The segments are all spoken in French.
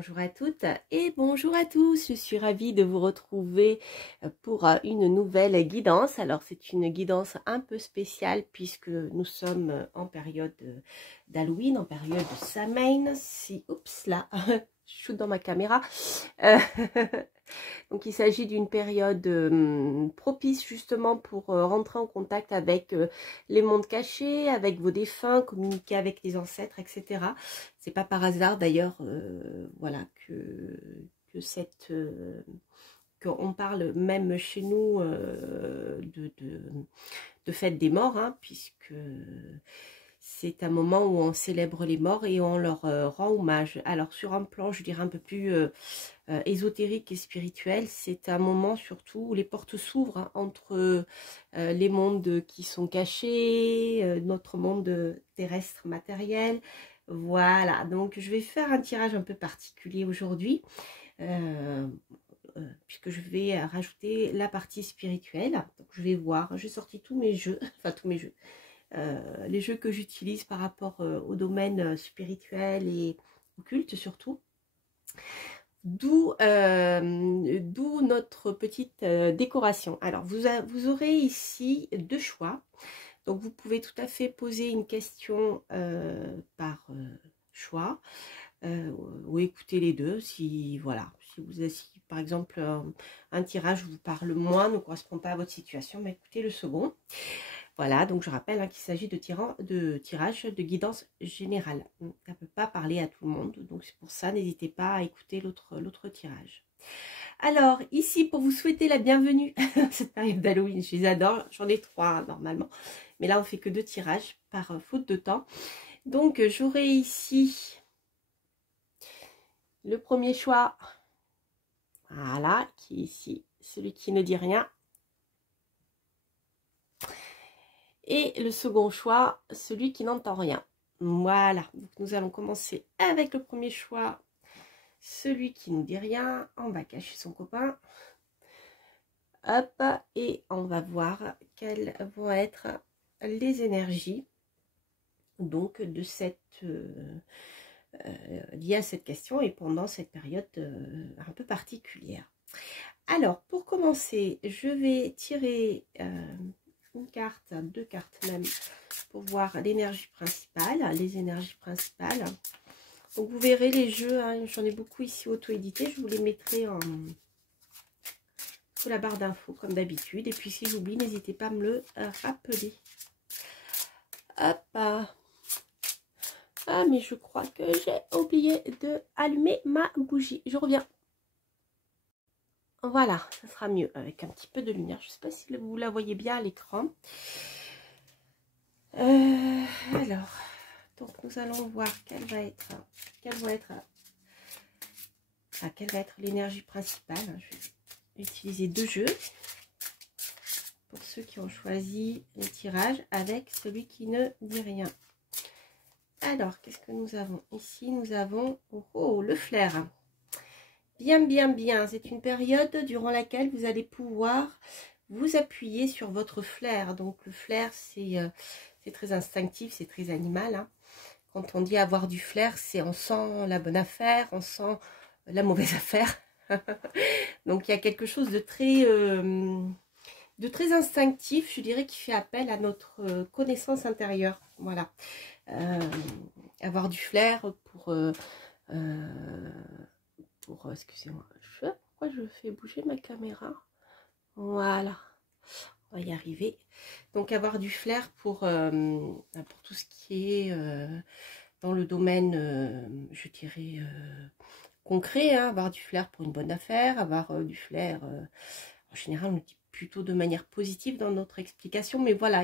Bonjour à toutes et bonjour à tous, je suis ravie de vous retrouver pour une nouvelle guidance. Alors c'est une guidance un peu spéciale puisque nous sommes en période d'Halloween, en période de Samhain. Si, oups là, je shoot dans ma caméra. Donc il s'agit d'une période propice justement pour rentrer en contact avec les mondes cachés, avec vos défunts, communiquer avec les ancêtres, etc. C'est pas par hasard d'ailleurs, voilà, qu'on parle même chez nous de fête des morts, hein, puisque c'est un moment où on célèbre les morts et on leur rend hommage. Alors sur un plan, je dirais un peu plus ésotérique et spirituel, c'est un moment surtout où les portes s'ouvrent, hein, entre les mondes qui sont cachés, notre monde terrestre matériel. Voilà, donc je vais faire un tirage un peu particulier aujourd'hui, puisque je vais rajouter la partie spirituelle. Donc je vais voir, j'ai sorti tous mes jeux, enfin tous mes jeux, les jeux que j'utilise par rapport au domaine spirituel et occulte surtout. D'où notre petite décoration. Alors, vous aurez ici deux choix. Donc, vous pouvez tout à fait poser une question par choix ou écouter les deux. Si, voilà, si par exemple, un tirage vous parle moins, ne correspond pas à votre situation, mais écoutez le second. Voilà, donc je rappelle, hein, qu'il s'agit de tirage de guidance générale. Ça ne peut pas parler à tout le monde, donc c'est pour ça, n'hésitez pas à écouter l'autre tirage. Alors, ici, pour vous souhaiter la bienvenue à cette période d'Halloween, je les adore, j'en ai 3 hein, normalement, mais là on fait que 2 tirages par faute de temps. Donc j'aurai ici le premier choix, voilà, qui est ici, celui qui ne dit rien. Et le second choix, celui qui n'entend rien. Voilà, donc nous allons commencer avec le premier choix, celui qui ne dit rien. On va cacher son copain. Hop, et on va voir quelles vont être les énergies donc de cette liées à cette question et pendant cette période un peu particulière. Alors, pour commencer, je vais tirer une carte, 2 cartes même, pour voir l'énergie principale, les énergies principales. Donc vous verrez les jeux, hein, j'en ai beaucoup ici auto-édités, je vous les mettrai sous la barre d'infos comme d'habitude. Et puis si j'oublie, n'hésitez pas à me le rappeler. Hop. Ah, mais je crois que j'ai oublié de allumer ma bougie. Je reviens. Voilà, ça sera mieux avec un petit peu de lumière. Je ne sais pas si vous la voyez bien à l'écran. Alors, donc nous allons voir quelle va être l'énergie principale. Je vais utiliser 2 jeux pour ceux qui ont choisi le tirage avec celui qui ne dit rien. Alors, qu'est-ce que nous avons ici? Nous avons le flair. Bien, bien, bien. C'est une période durant laquelle vous allez pouvoir vous appuyer sur votre flair. Donc, le flair, c'est très instinctif, c'est très animal, hein. Quand on dit avoir du flair, c'est on sent la bonne affaire, on sent la mauvaise affaire. Donc, il y a quelque chose de très instinctif, je dirais, qui fait appel à notre connaissance intérieure. Voilà. Avoir du flair pour excusez-moi, pourquoi je fais bouger ma caméra? Voilà, on va y arriver. Donc avoir du flair pour tout ce qui est dans le domaine, je dirais, concret, hein, avoir du flair pour une bonne affaire, avoir du flair, en général on le dit plutôt de manière positive dans notre explication, mais voilà,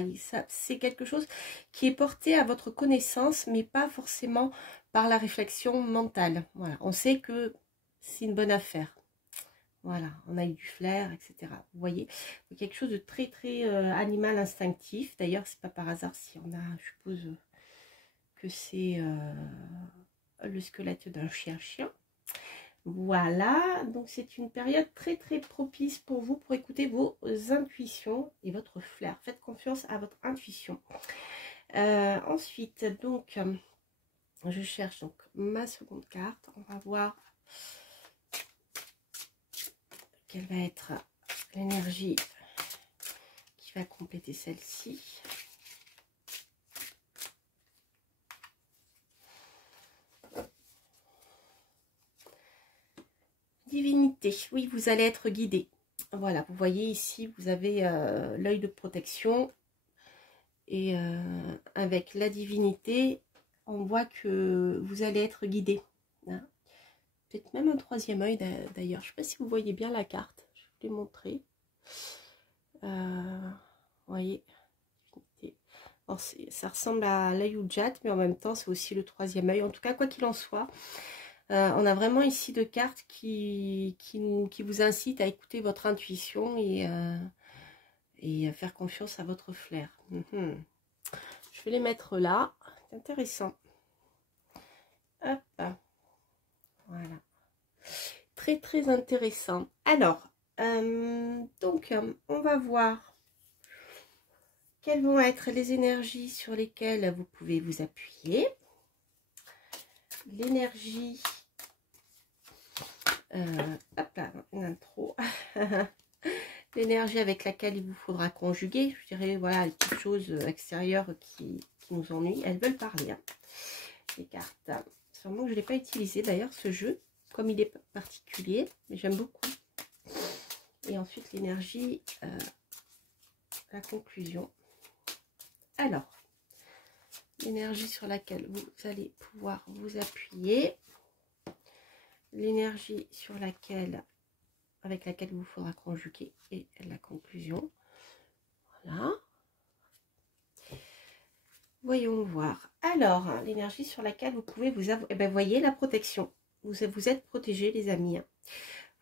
c'est quelque chose qui est porté à votre connaissance, mais pas forcément par la réflexion mentale. Voilà, on sait que c'est une bonne affaire. Voilà, on a eu du flair, etc. Vous voyez, quelque chose de très très animal, instinctif. D'ailleurs, c'est pas par hasard si on a, je suppose que c'est le squelette d'un chien. Voilà, donc c'est une période très très propice pour vous pour écouter vos intuitions et votre flair. Faites confiance à votre intuition. Ensuite, donc, je cherche donc ma seconde carte. On va voir Quelle va être l'énergie qui va compléter celle-ci? Divinité, oui, vous allez être guidé. Voilà, vous voyez ici, vous avez l'œil de protection. Et avec la divinité, on voit que vous allez être guidé. Hein. Peut-être même un troisième œil d'ailleurs. Je ne sais pas si vous voyez bien la carte. Je vais vous l'ai montré. Vous voyez. Alors, ça ressemble à l'œil Ujat, mais en même temps, c'est aussi le troisième œil. En tout cas, quoi qu'il en soit, on a vraiment ici deux cartes qui vous incitent à écouter votre intuition et faire confiance à votre flair. Je vais les mettre là. C'est intéressant. Hop. Voilà. Très, très intéressant. Alors, donc, on va voir quelles vont être les énergies sur lesquelles vous pouvez vous appuyer. L'énergie... hop là, une intro. L'énergie avec laquelle il vous faudra conjuguer. Je dirais, voilà, les petites choses extérieures qui nous ennuient. Elles veulent parler. Hein. Les cartes. Sûrement que je ne l'ai pas utilisé d'ailleurs, ce jeu. Comme il est particulier. Mais j'aime beaucoup. Et ensuite, l'énergie... la conclusion. Alors, l'énergie sur laquelle vous allez pouvoir vous appuyer. L'énergie sur laquelle, avec laquelle il vous faudra conjuguer et la conclusion. Voilà. Voyons voir. Alors, l'énergie sur laquelle vous pouvez vous avoir... Eh bien, voyez la protection. Vous êtes protégés, les amis.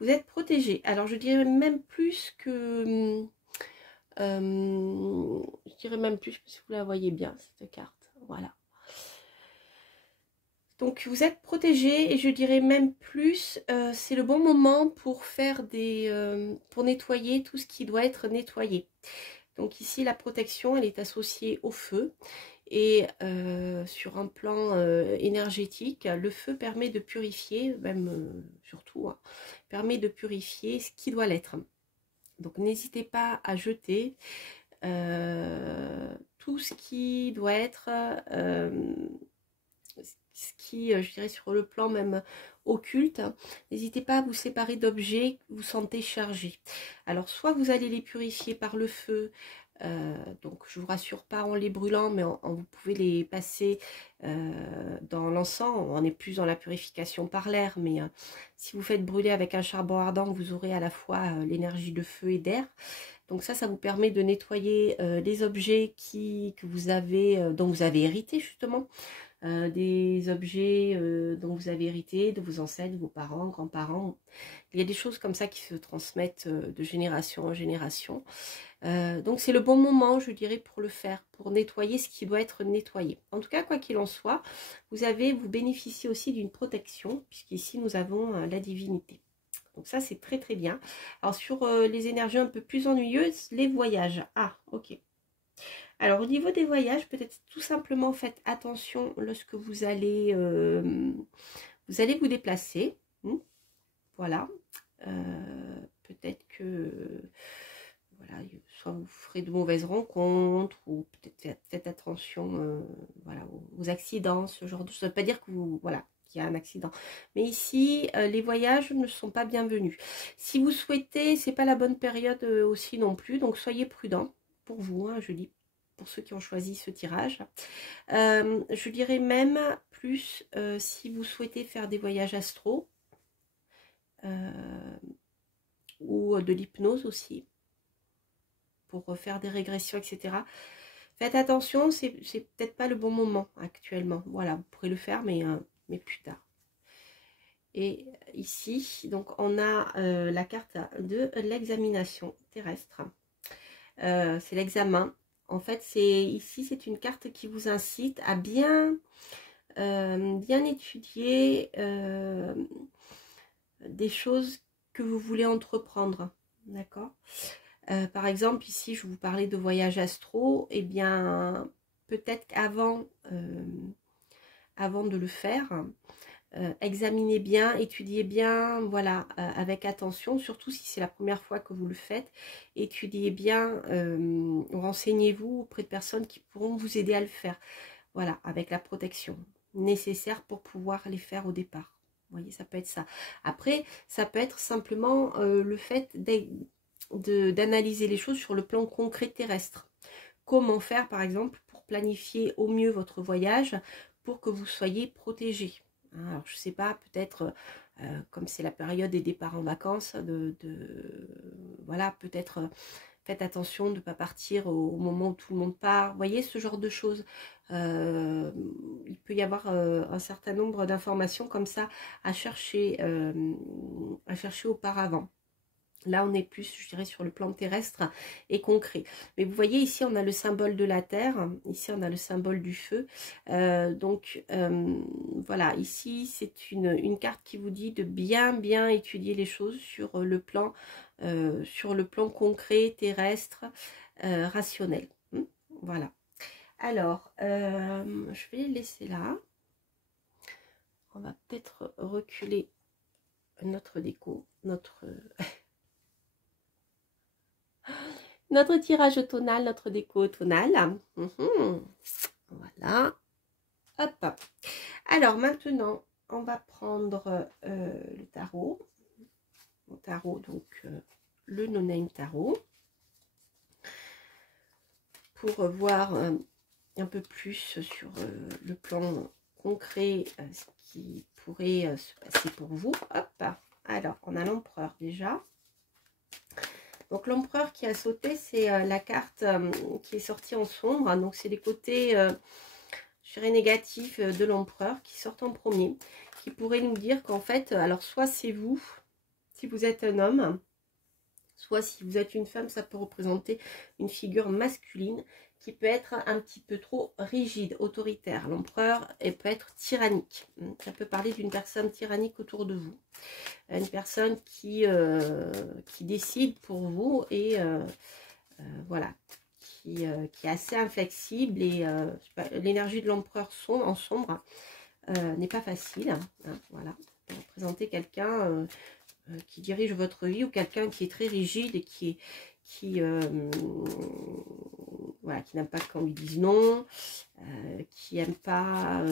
Vous êtes protégés. Alors, je dirais même plus que... je dirais même plus, si vous la voyez bien, cette carte. Voilà. Donc, vous êtes protégés et je dirais même plus, c'est le bon moment pour faire pour nettoyer tout ce qui doit être nettoyé. Donc ici, la protection, elle est associée au feu. Et sur un plan énergétique, le feu permet de purifier, même surtout, hein, permet de purifier ce qui doit l'être. Donc n'hésitez pas à jeter tout ce qui doit être, ce qui, je dirais sur le plan même occulte. N'hésitez pas à vous séparer d'objets que vous sentez chargés. Alors soit vous allez les purifier par le feu, donc je vous rassure pas en les brûlant, mais vous pouvez les passer dans l'encens. On est plus dans la purification par l'air, mais si vous faites brûler avec un charbon ardent, vous aurez à la fois l'énergie de feu et d'air. Donc ça vous permet de nettoyer les objets que vous avez, dont vous avez hérité justement. Des objets dont vous avez hérité, de vos ancêtres, vos parents, grands-parents. Il y a des choses comme ça qui se transmettent de génération en génération. Donc c'est le bon moment, je dirais, pour le faire, pour nettoyer ce qui doit être nettoyé. En tout cas, quoi qu'il en soit, vous bénéficiez aussi d'une protection, puisqu'ici nous avons la divinité. Donc ça, c'est très très bien. Alors sur les énergies un peu plus ennuyeuses, les voyages. Ah, ok. Alors au niveau des voyages, peut-être tout simplement faites attention lorsque vous allez vous déplacer. Voilà. Peut-être que voilà, soit vous ferez de mauvaises rencontres, ou peut-être faites attention voilà, aux accidents, ce genre de choses. Ça ne veut pas dire que voilà, qu'il y a un accident. Mais ici, les voyages ne sont pas bienvenus. Si vous souhaitez, c'est pas la bonne période aussi non plus, donc soyez prudents pour vous, hein, je dis. Pour ceux qui ont choisi ce tirage. Je dirais même plus si vous souhaitez faire des voyages astro ou de l'hypnose aussi pour faire des régressions, etc. Faites attention, c'est peut-être pas le bon moment actuellement. Voilà, vous pourrez le faire, mais plus tard. Et ici, donc on a la carte de l'examination terrestre. C'est l'examen. En fait, ici, c'est une carte qui vous incite à bien étudier des choses que vous voulez entreprendre. D'accord ? Par exemple, ici, je vous parlais de voyage astro. Eh bien, peut-être qu'avant avant de le faire, examinez bien, étudiez bien, voilà, avec attention, surtout si c'est la première fois que vous le faites. Étudiez bien, renseignez-vous auprès de personnes qui pourront vous aider à le faire. Voilà, avec la protection nécessaire pour pouvoir les faire au départ. Vous voyez, ça peut être ça. Après, ça peut être simplement le fait d'analyser les choses sur le plan concret terrestre. Comment faire, par exemple, pour planifier au mieux votre voyage pour que vous soyez protégé. Alors, je ne sais pas, peut-être, comme c'est la période des départs en vacances, voilà, peut-être faites attention de ne pas partir au moment où tout le monde part. Vous voyez, ce genre de choses. Il peut y avoir un certain nombre d'informations comme ça à chercher auparavant. Là, on est plus, je dirais, sur le plan terrestre et concret. Mais vous voyez, ici, on a le symbole de la terre. Ici, on a le symbole du feu. Voilà, ici, c'est une carte qui vous dit de bien étudier les choses sur le plan concret, terrestre, rationnel. Voilà. Alors, je vais laisser là. On va peut-être reculer notre déco, notre tirage automnal, notre déco automnale. Voilà. Hop. Alors maintenant, on va prendre le tarot. Mon tarot, donc le No Name Tarot. Pour voir un peu plus sur le plan concret ce qui pourrait se passer pour vous. Hop. Alors, on a l'empereur déjà. Donc l'empereur qui a sauté, c'est la carte qui est sortie en sombre. Donc c'est les côtés, je dirais, négatifs de l'empereur qui sortent en premier. Qui pourrait nous dire qu'en fait, alors soit c'est vous, si vous êtes un homme, soit si vous êtes une femme, ça peut représenter une figure masculine qui peut être un petit peu trop rigide, autoritaire. L'empereur peut être tyrannique. Ça peut parler d'une personne tyrannique autour de vous. Une personne qui décide pour vous et voilà, qui est assez inflexible. Et l'énergie de l'empereur en sombre n'est pas facile. Hein, voilà, on va présenter quelqu'un qui dirige votre vie ou quelqu'un qui est très rigide et qui voilà, qui n'aime pas qu'on lui dise non, qui aime pas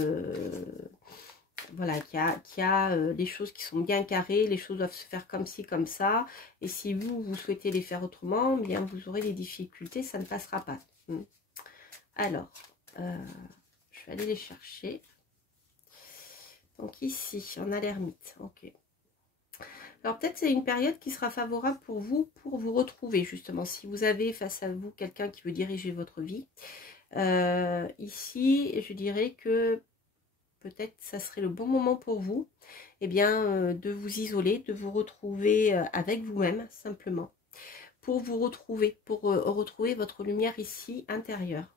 voilà, qui a les choses qui sont bien carrées, les choses doivent se faire comme ci, comme ça, et si vous souhaitez les faire autrement, bien vous aurez des difficultés, ça ne passera pas. Alors, je vais aller les chercher. Donc ici, on a l'ermite, ok. Alors peut-être c'est une période qui sera favorable pour vous retrouver justement. Si vous avez face à vous quelqu'un qui veut diriger votre vie, ici je dirais que peut-être ça serait le bon moment pour vous de vous isoler, de vous retrouver avec vous-même simplement. Pour vous retrouver, pour retrouver votre lumière ici intérieure.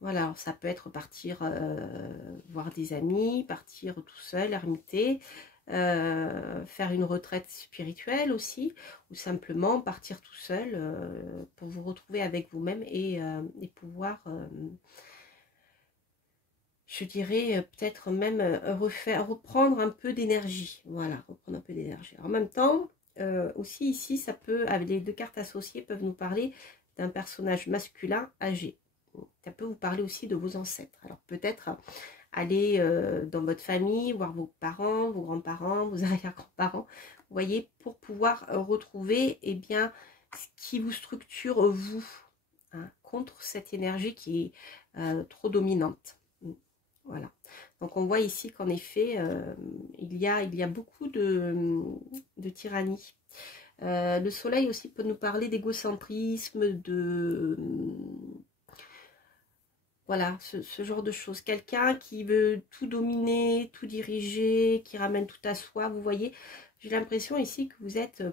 Voilà, ça peut être partir voir des amis, partir tout seul, ermiter. Faire une retraite spirituelle aussi, ou simplement partir tout seul pour vous retrouver avec vous-même et pouvoir, je dirais, peut-être même reprendre un peu d'énergie. Voilà, reprendre un peu d'énergie. En même temps, aussi ici, ça peut, avec les deux cartes associées, peuvent nous parler d'un personnage masculin âgé. Ça peut vous parler aussi de vos ancêtres. Alors peut-être aller dans votre famille, voir vos parents, vos grands-parents, vos arrière-grands-parents, vous voyez, pour pouvoir retrouver ce qui vous structure vous, hein, contre cette énergie qui est trop dominante. Voilà. Donc on voit ici qu'en effet, il y a beaucoup de tyrannie. Le soleil aussi peut nous parler d'égocentrisme, voilà, ce genre de choses. Quelqu'un qui veut tout dominer, tout diriger, qui ramène tout à soi. Vous voyez, j'ai l'impression ici que vous êtes,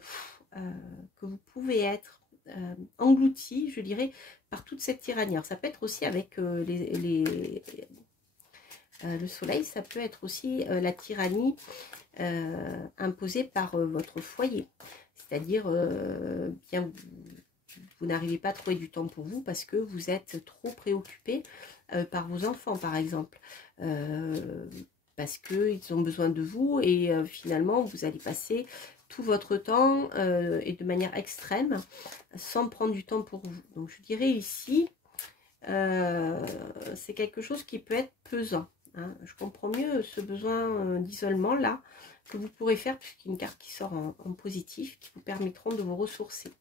que vous pouvez être englouti, je dirais, par toute cette tyrannie. Alors, ça peut être aussi avec le soleil, ça peut être aussi la tyrannie imposée par votre foyer. C'est-à-dire, bien, vous n'arrivez pas à trouver du temps pour vous parce que vous êtes trop préoccupé par vos enfants, par exemple. parce qu'ils ont besoin de vous et finalement, vous allez passer tout votre temps et de manière extrême sans prendre du temps pour vous. Donc, je dirais ici, c'est quelque chose qui peut être pesant. Hein. Je comprends mieux ce besoin d'isolement là que vous pourrez faire, puisqu'il y a une carte qui sort en positif, qui vous permettront de vous ressourcer.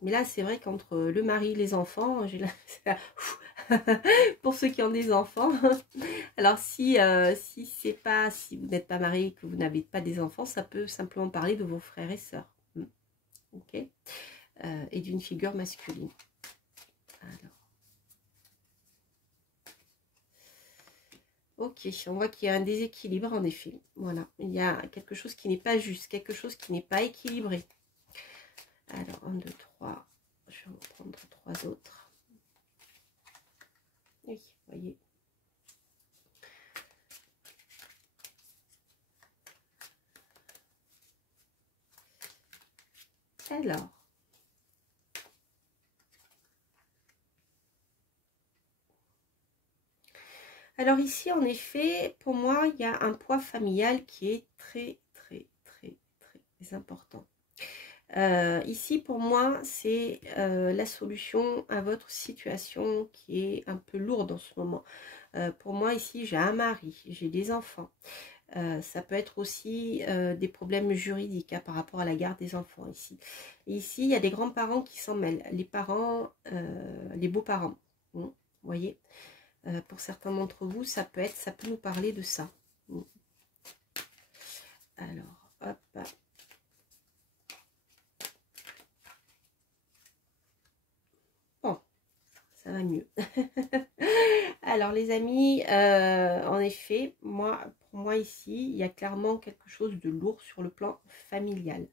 Mais là, c'est vrai qu'entre le mari, les enfants, j'ai pour ceux qui ont des enfants. Alors si si vous n'êtes pas marié, que vous n'avez pas des enfants, ça peut simplement parler de vos frères et sœurs, ok, et d'une figure masculine. Alors. Ok, on voit qu'il y a un déséquilibre en effet. Voilà, il y a quelque chose qui n'est pas juste, quelque chose qui n'est pas équilibré. Alors, 1, 2, 3. Je vais en prendre 3 autres. Oui, vous voyez. Alors ici, en effet, pour moi, il y a un poids familial qui est très, très, très, très important. Ici, pour moi, c'est la solution à votre situation qui est un peu lourde en ce moment. Pour moi, ici, j'ai un mari, j'ai des enfants. Ça peut être aussi des problèmes juridiques hein, par rapport à la garde des enfants ici. Et ici, il y a des grands-parents qui s'en mêlent. Les parents, les beaux-parents. Vous voyez, pour certains d'entre vous, ça peut nous parler de ça. Alors, hop. Bon, ça va mieux. Alors les amis, en effet, pour moi ici, il y a clairement quelque chose de lourd sur le plan familial.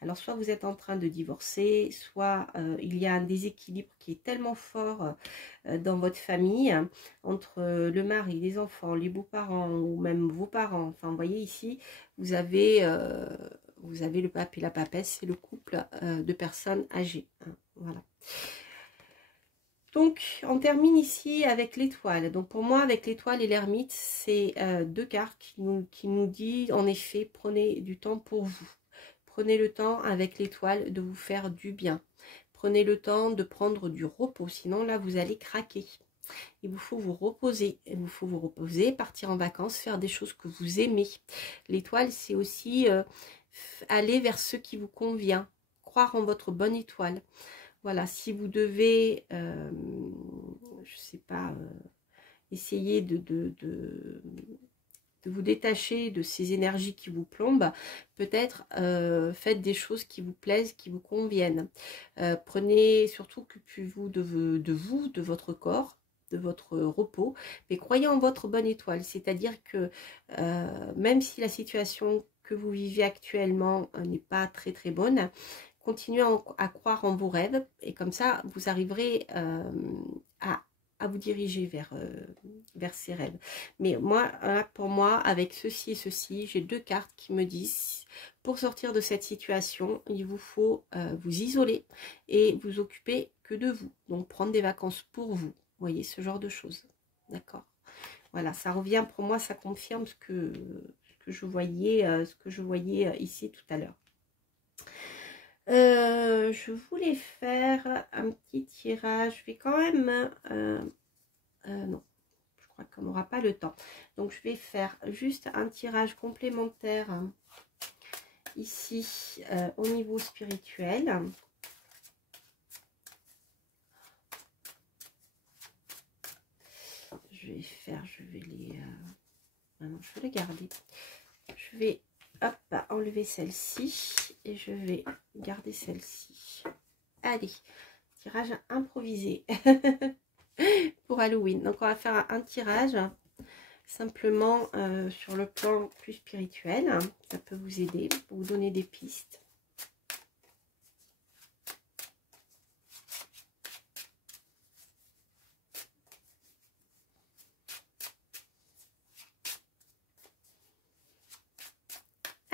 Alors soit vous êtes en train de divorcer, soit il y a un déséquilibre qui est tellement fort dans votre famille, entre le mari, les enfants, les beaux-parents ou même vos parents. Enfin, vous voyez ici, vous avez le pape et la papesse, c'est le couple de personnes âgées. Hein, voilà. Donc, on termine ici avec l'étoile. Donc, pour moi, avec l'étoile et l'ermite, c'est 2 cartes qui nous disent, en effet, prenez du temps pour vous. Prenez le temps avec l'étoile de vous faire du bien. Prenez le temps de prendre du repos, sinon là, vous allez craquer. Il vous faut vous reposer. Il vous faut vous reposer, partir en vacances, faire des choses que vous aimez. L'étoile, c'est aussi aller vers ce qui vous convient. Croire en votre bonne étoile. Voilà, si vous devez, je sais pas, essayer de vous détacher de ces énergies qui vous plombent, peut-être faites des choses qui vous plaisent, qui vous conviennent. Prenez surtout occupez-vous de votre corps, de votre repos, mais croyez en votre bonne étoile, c'est-à-dire que même si la situation que vous vivez actuellement n'est pas très très bonne, continuez à croire en vos rêves et comme ça vous arriverez à vous diriger vers ces rêves. Mais moi, pour moi, avec ceci et ceci, j'ai 2 cartes qui me disent pour sortir de cette situation, il vous faut vous isoler et vous occuper que de vous. Donc prendre des vacances pour vous. Vous voyez, ce genre de choses. D'accord. Voilà, ça revient pour moi, ça confirme ce que je voyais ici tout à l'heure. Je voulais faire un petit tirage. Je vais quand même... non, je crois qu'on n'aura pas le temps. Donc, je vais faire juste un tirage complémentaire ici au niveau spirituel. Je vais les... non, je vais les garder. Je vais... Hop, enlever celle-ci et je vais garder celle-ci. Allez, tirage improvisé pour Halloween. Donc on va faire un tirage simplement sur le plan plus spirituel. Ça peut vous aider, pour vous donner des pistes.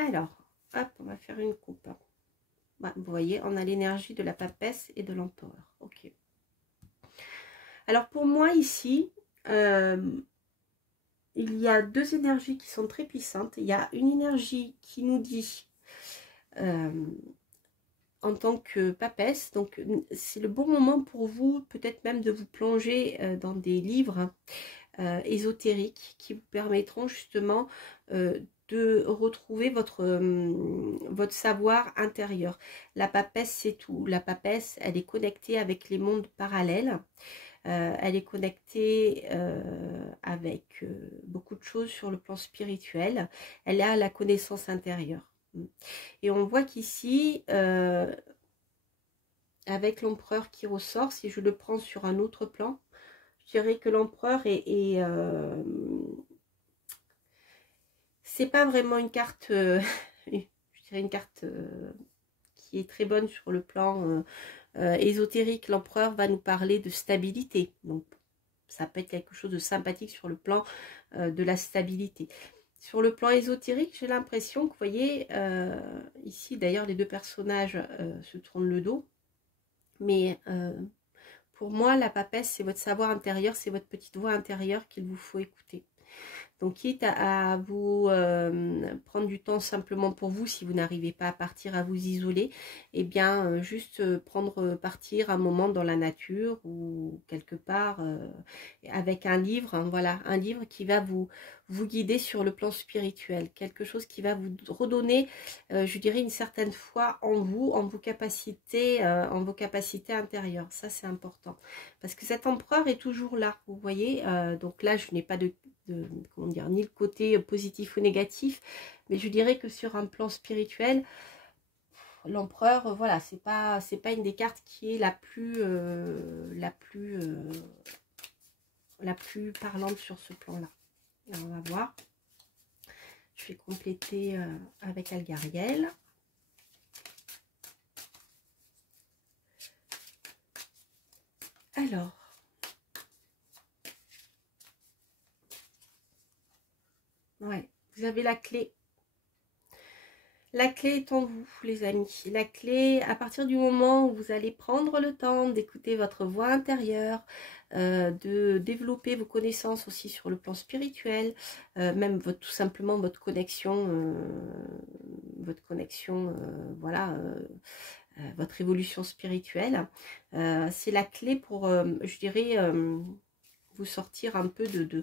Alors, hop, on va faire une coupe. Bah, vous voyez, on a l'énergie de la papesse et de l'empereur. Ok. Alors, pour moi, ici, il il y a deux énergies qui sont très puissantes. Il y a une énergie qui nous dit, en tant que papesse, donc c'est le bon moment pour vous, peut-être même de vous plonger dans des livres ésotériques qui vous permettront justement de retrouver votre savoir intérieur. La papesse, c'est tout. La papesse, elle est connectée avec les mondes parallèles. Elle est connectée avec beaucoup de choses sur le plan spirituel. Elle a la connaissance intérieure. Et on voit qu'ici, avec l'empereur qui ressort, si je le prends sur un autre plan, je dirais que l'empereur c'est pas vraiment une carte, je dirais une carte qui est très bonne sur le plan ésotérique. L'empereur va nous parler de stabilité. Donc, ça peut être quelque chose de sympathique sur le plan de la stabilité. Sur le plan ésotérique, j'ai l'impression que, vous voyez, ici d'ailleurs les deux personnages se tournent le dos. Mais pour moi, la papesse, c'est votre savoir intérieur, c'est votre petite voix intérieure qu'il vous faut écouter. Donc, quitte à vous prendre du temps simplement pour vous, si vous n'arrivez pas à partir, à vous isoler, eh bien, juste partir un moment dans la nature ou quelque part avec un livre, hein, voilà, un livre qui va vous guider sur le plan spirituel, quelque chose qui va vous redonner, je dirais, une certaine foi en vous, en vos capacités intérieures. Ça, c'est important. Parce que cet empereur est toujours là, vous voyez. Donc là, je n'ai pas comment dire, ni le côté positif ou négatif, mais je dirais que sur un plan spirituel, l'empereur, voilà, c'est pas une des cartes qui est la plus parlante sur ce plan-là. On va voir. Je vais compléter avec Algariel. Alors, ouais, vous avez la clé. La clé est en vous, les amis. La clé, à partir du moment où vous allez prendre le temps d'écouter votre voix intérieure, de développer vos connaissances aussi sur le plan spirituel, même tout simplement votre connexion, voilà, votre évolution spirituelle, c'est la clé pour, je dirais, vous sortir un peu de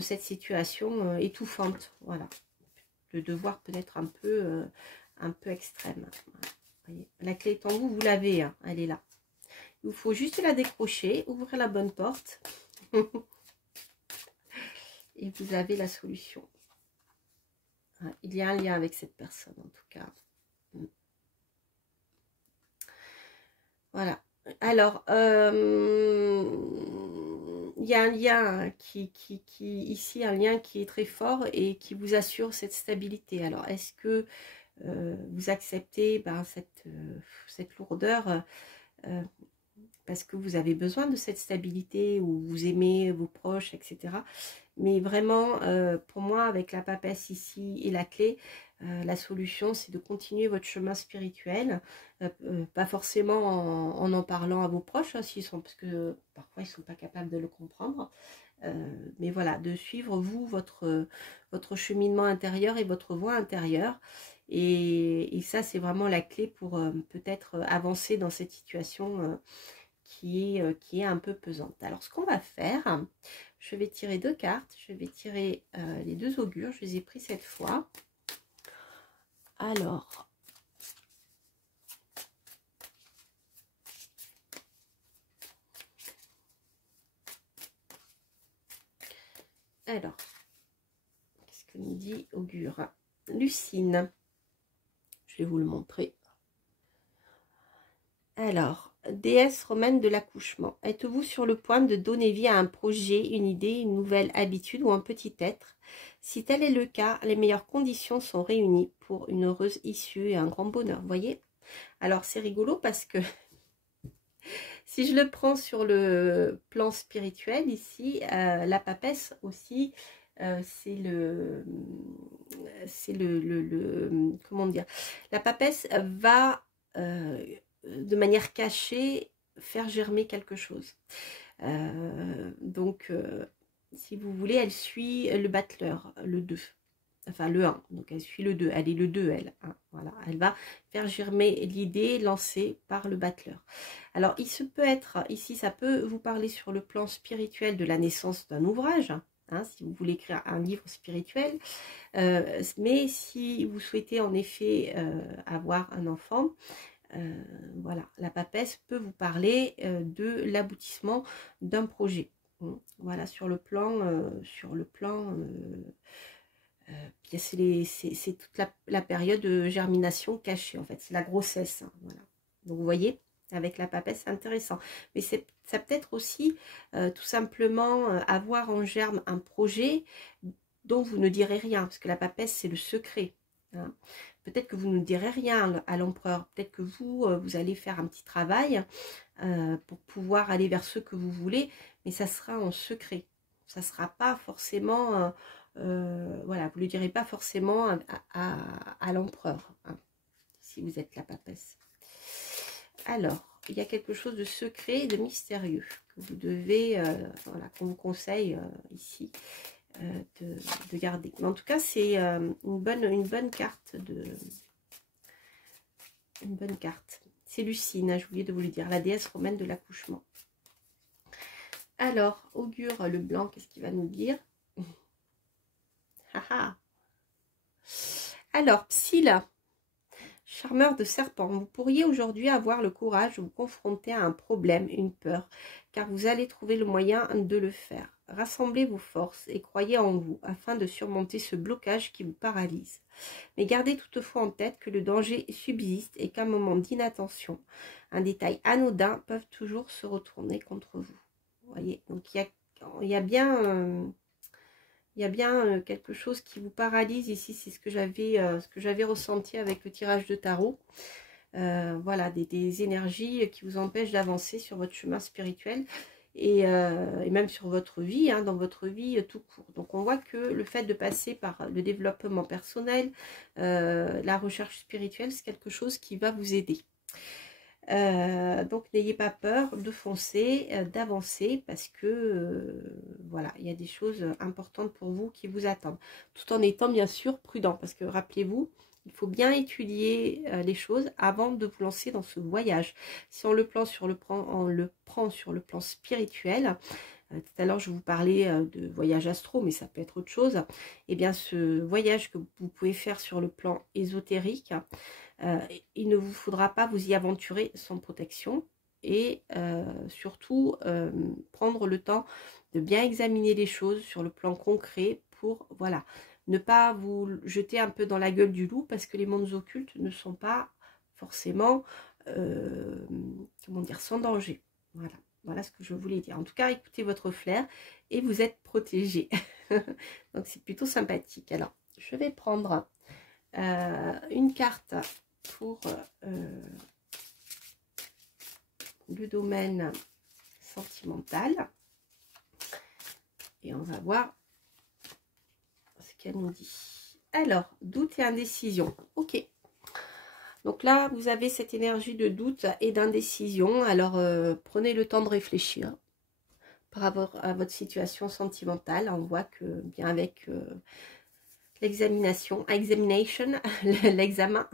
cette situation étouffante, voilà. Le devoir peut-être un peu extrême. Voyez, la clé est en vous, vous l'avez, hein, elle est là. Il vous faut juste la décrocher, ouvrir la bonne porte. Et vous avez la solution. Il y a un lien avec cette personne, en tout cas. Voilà. Alors, il y a un lien ici, un lien qui est très fort et qui vous assure cette stabilité. Alors, est-ce que vous acceptez cette lourdeur parce que vous avez besoin de cette stabilité ou vous aimez vos proches, etc. Mais vraiment, pour moi, avec la papesse ici et la clé, la solution, c'est de continuer votre chemin spirituel, pas forcément en parlant à vos proches, hein, parce que parfois ils ne sont pas capables de le comprendre, mais voilà, de suivre vous, votre cheminement intérieur et votre voie intérieure, et ça, c'est vraiment la clé pour peut-être avancer dans cette situation qui est un peu pesante. Alors, ce qu'on va faire, je vais tirer deux cartes. Je vais tirer les deux augures. Je les ai pris cette fois. Alors, qu'est-ce que nous dit augure? Lucine. Je vais vous le montrer. Alors, déesse romaine de l'accouchement. Êtes-vous sur le point de donner vie à un projet, une idée, une nouvelle habitude ou un petit être? Si tel est le cas, les meilleures conditions sont réunies pour une heureuse issue et un grand bonheur. Vous voyez? Alors, c'est rigolo parce que si je le prends sur le plan spirituel, ici, la papesse aussi, c'est comment dire, la papesse va de manière cachée faire germer quelque chose. Donc si vous voulez, elle suit le battleur, le 2. Enfin, le 1. Donc, elle suit le 2. Elle est le 2, elle. Hein, voilà. Elle va faire germer l'idée lancée par le battleur. Alors, il se peut être, ici, ça peut vous parler sur le plan spirituel de la naissance d'un ouvrage. Hein, si vous voulez écrire un livre spirituel. Mais si vous souhaitez en effet avoir un enfant, voilà, la papesse peut vous parler de l'aboutissement d'un projet. Voilà, sur le plan, c'est toute la période de germination cachée, en fait, c'est la grossesse. Hein, voilà. Donc vous voyez, avec la papesse, c'est intéressant. Mais ça peut être aussi tout simplement avoir en germe un projet dont vous ne direz rien, parce que la papesse, c'est le secret. Hein. Peut-être que vous ne direz rien à l'empereur, peut-être que vous allez faire un petit travail pour pouvoir aller vers ce que vous voulez, mais ça sera en secret. Ça ne sera pas forcément, voilà, vous ne le direz pas forcément à l'empereur, hein, si vous êtes la papesse. Alors, il y a quelque chose de secret et de mystérieux que vous devez, voilà, qu'on vous conseille ici. De garder. Mais en tout cas, c'est une bonne carte une bonne carte. C'est Lucine, hein, j'ai oublié de vous le dire, la déesse romaine de l'accouchement. Alors, augure le blanc, qu'est-ce qu'il va nous dire? Alors, Psylla, charmeur de serpent, vous pourriez aujourd'hui avoir le courage de vous confronter à un problème, une peur, car vous allez trouver le moyen de le faire. Rassemblez vos forces et croyez en vous afin de surmonter ce blocage qui vous paralyse. Mais gardez toutefois en tête que le danger subsiste et qu'un moment d'inattention, un détail anodin peuvent toujours se retourner contre vous. Vous voyez, donc il y a bien quelque chose qui vous paralyse ici. C'est ce que j'avais ressenti avec le tirage de tarot. Voilà, des énergies qui vous empêchent d'avancer sur votre chemin spirituel et même sur votre vie, hein, dans votre vie tout court. Donc on voit que le fait de passer par le développement personnel, la recherche spirituelle, c'est quelque chose qui va vous aider. Donc n'ayez pas peur de foncer, d'avancer, parce que voilà, il y a des choses importantes pour vous qui vous attendent, tout en étant bien sûr prudent, parce que rappelez-vous, il faut bien étudier les choses avant de vous lancer dans ce voyage. Si on le prend sur le plan spirituel, tout à l'heure je vous parlais de voyage astro, mais ça peut être autre chose. Et eh bien ce voyage que vous pouvez faire sur le plan ésotérique, il ne vous faudra pas vous y aventurer sans protection. Et surtout prendre le temps de bien examiner les choses sur le plan concret pour, voilà, ne pas vous jeter un peu dans la gueule du loup, parce que les mondes occultes ne sont pas forcément, comment dire, sans danger. Voilà, voilà ce que je voulais dire. En tout cas, écoutez votre flair et vous êtes protégé. Donc c'est plutôt sympathique. Alors, je vais prendre une carte pour le domaine sentimental. Et on va voir ce qu'elle nous dit. Alors, doute et indécision. Ok. Donc là, vous avez cette énergie de doute et d'indécision. Alors, prenez le temps de réfléchir par rapport à votre situation sentimentale. On voit que, bien avec l'examination, l'examen,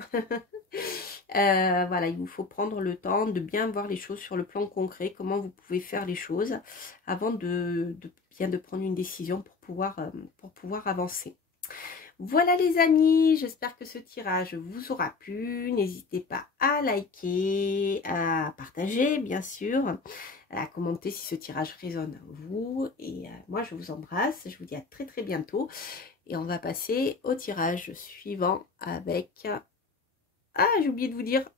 voilà, il vous faut prendre le temps de bien voir les choses sur le plan concret, comment vous pouvez faire les choses avant de prendre une décision pour pouvoir avancer. Voilà les amis, j'espère que ce tirage vous aura plu. N'hésitez pas à liker, à partager bien sûr, à commenter si ce tirage résonne à vous. Et moi je vous embrasse, je vous dis à très très bientôt. Et on va passer au tirage suivant avec... Ah, j'ai oublié de vous dire.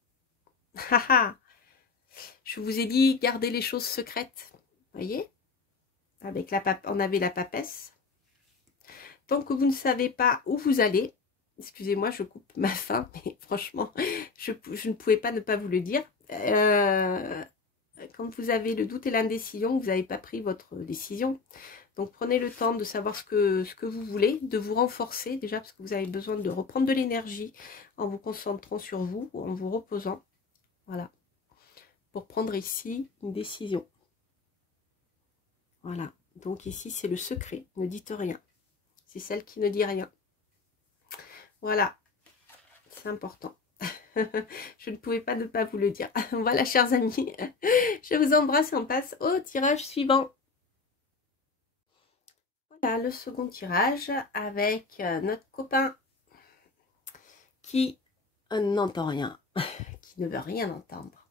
Je vous ai dit, gardez les choses secrètes. Voyez, avec on avait la papesse. Tant que vous ne savez pas où vous allez, excusez-moi, je coupe ma fin, mais franchement, je ne pouvais pas ne pas vous le dire. Quand vous avez le doute et l'indécision, vous n'avez pas pris votre décision. Donc prenez le temps de savoir ce que vous voulez, de vous renforcer déjà, parce que vous avez besoin de reprendre de l'énergie en vous concentrant sur vous, ou en vous reposant. Voilà. Pour prendre ici une décision. Voilà. Donc ici, c'est le secret. Ne dites rien. C'est celle qui ne dit rien. Voilà. C'est important. Je ne pouvais pas ne pas vous le dire. Voilà, chers amis. Je vous embrasse et on passe au tirage suivant. Voilà, le second tirage avec notre copain qui n'entend rien, qui ne veut rien entendre.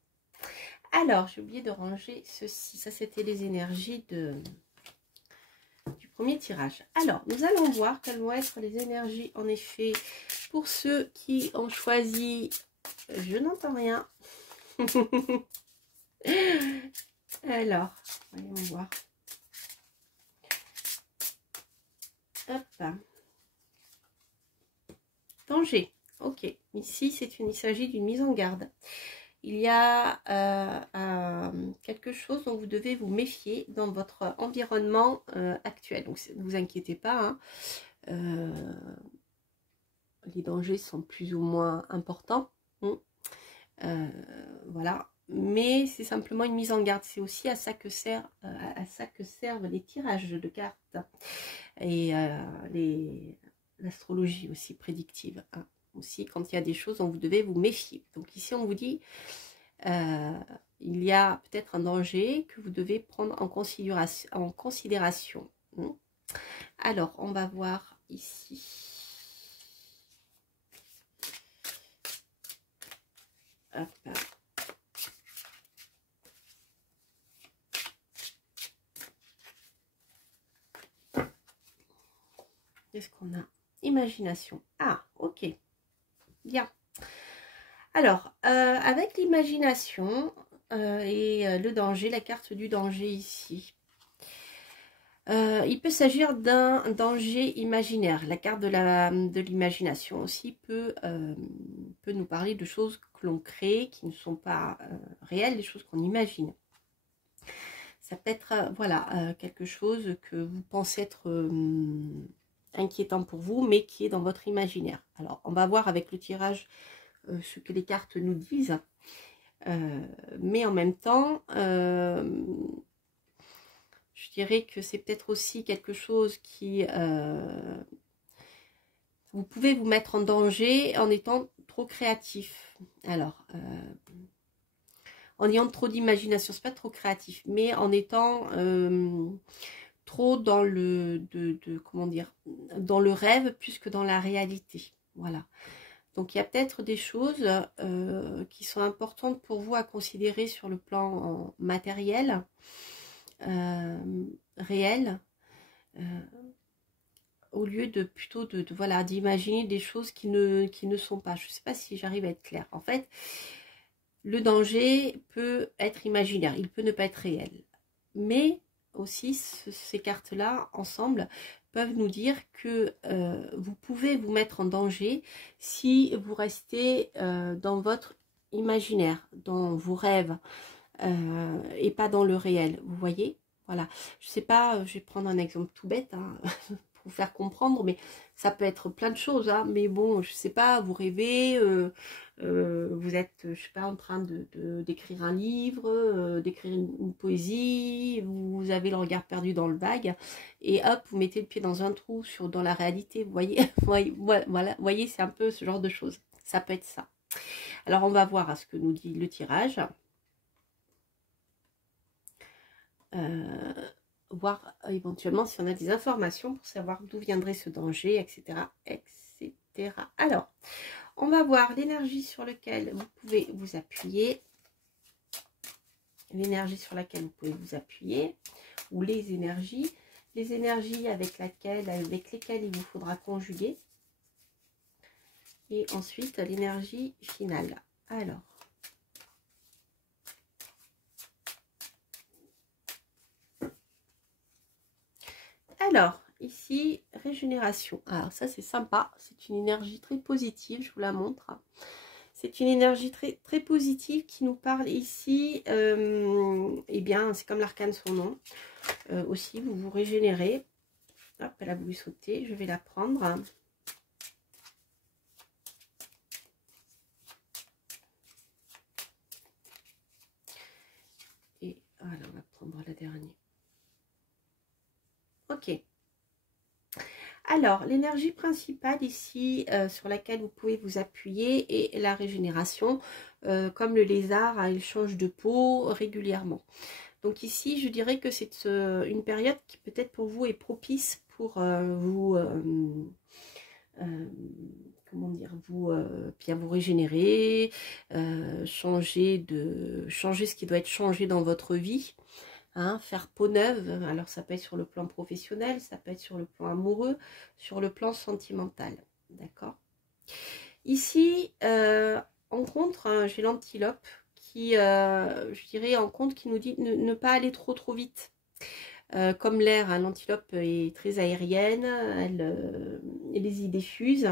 Alors, j'ai oublié de ranger ceci. Ça, c'était les énergies du premier tirage. Alors, nous allons voir quelles vont être les énergies, en effet, pour ceux qui ont choisi « Je n'entends rien ». Alors, voyons voir. Hop. Danger. Ok. Ici, il s'agit d'une mise en garde. Il y a quelque chose dont vous devez vous méfier dans votre environnement actuel. Donc, ne vous inquiétez pas. Hein. Les dangers sont plus ou moins importants. Voilà. Mais c'est simplement une mise en garde. C'est aussi à ça que servent les tirages de cartes et l'astrologie aussi prédictive. Hein. Aussi, quand il y a des choses dont vous devez vous méfier. Donc ici, on vous dit, il y a peut-être un danger que vous devez prendre en considération. Alors, on va voir ici. Hop. Qu'est-ce qu'on a? Imagination. Ah, ok. Bien. Alors, avec l'imagination et le danger, la carte du danger ici, il peut s'agir d'un danger imaginaire. La carte de l'imagination aussi peut nous parler de choses que l'on crée, qui ne sont pas réelles, des choses qu'on imagine. Ça peut être voilà, quelque chose que vous pensez être inquiétant pour vous, mais qui est dans votre imaginaire. Alors, on va voir avec le tirage ce que les cartes nous disent. Mais en même temps, je dirais que c'est peut-être aussi quelque chose qui... vous pouvez vous mettre en danger en étant trop créatif. Alors, en ayant trop d'imagination, c'est pas trop créatif, mais en étant trop dans le comment dire, dans le rêve plus que dans la réalité. Voilà. Donc il y a peut-être des choses qui sont importantes pour vous à considérer sur le plan matériel, réel, au lieu de plutôt voilà, d'imaginer des choses qui ne sont pas. Je ne sais pas si j'arrive à être claire. En fait, le danger peut être imaginaire, il peut ne pas être réel. Mais aussi, ces cartes-là, ensemble, peuvent nous dire que vous pouvez vous mettre en danger si vous restez dans votre imaginaire, dans vos rêves, et pas dans le réel. Vous voyez? Voilà. Je sais pas, je vais prendre un exemple tout bête, hein, pour vous faire comprendre, mais ça peut être plein de choses. Hein, mais bon, je sais pas, vous rêvez... vous êtes, je sais pas, en train d'écrire un livre, d'écrire une poésie, vous avez le regard perdu dans le vague, et hop, vous mettez le pied dans un trou dans la réalité, vous voyez, voilà, vous voyez, c'est un peu ce genre de choses. Ça peut être ça. Alors, on va voir ce que nous dit le tirage. Voir éventuellement si on a des informations pour savoir d'où viendrait ce danger, etc., etc. Alors, on va voir l'énergie sur laquelle vous pouvez vous appuyer. L'énergie sur laquelle vous pouvez vous appuyer. Ou les énergies. Les énergies avec lesquelles il vous faudra conjuguer. Et ensuite, l'énergie finale. Alors, ici, régénération. Alors ça, c'est sympa. C'est une énergie très positive. Je vous la montre. C'est une énergie très, très positive qui nous parle ici. Eh bien, c'est comme l'arcane son nom. Aussi, vous vous régénérez. Hop, elle a voulu sauter. Je vais la prendre. Et voilà, on va prendre la dernière. Alors, l'énergie principale ici, sur laquelle vous pouvez vous appuyer, est la régénération. Comme le lézard, hein, il change de peau régulièrement. Donc ici, je dirais que c'est une période qui peut-être pour vous est propice pour vous... comment dire, vous bien vous régénérer, changer ce qui doit être changé dans votre vie, hein, faire peau neuve. Alors ça peut être sur le plan professionnel, ça peut être sur le plan amoureux, sur le plan sentimental, d'accord. Ici en contre, hein, j'ai l'antilope qui je dirais en contre qui nous dit ne pas aller trop vite. Comme l'air, hein, l'antilope est très aérienne, elle les idées fusent.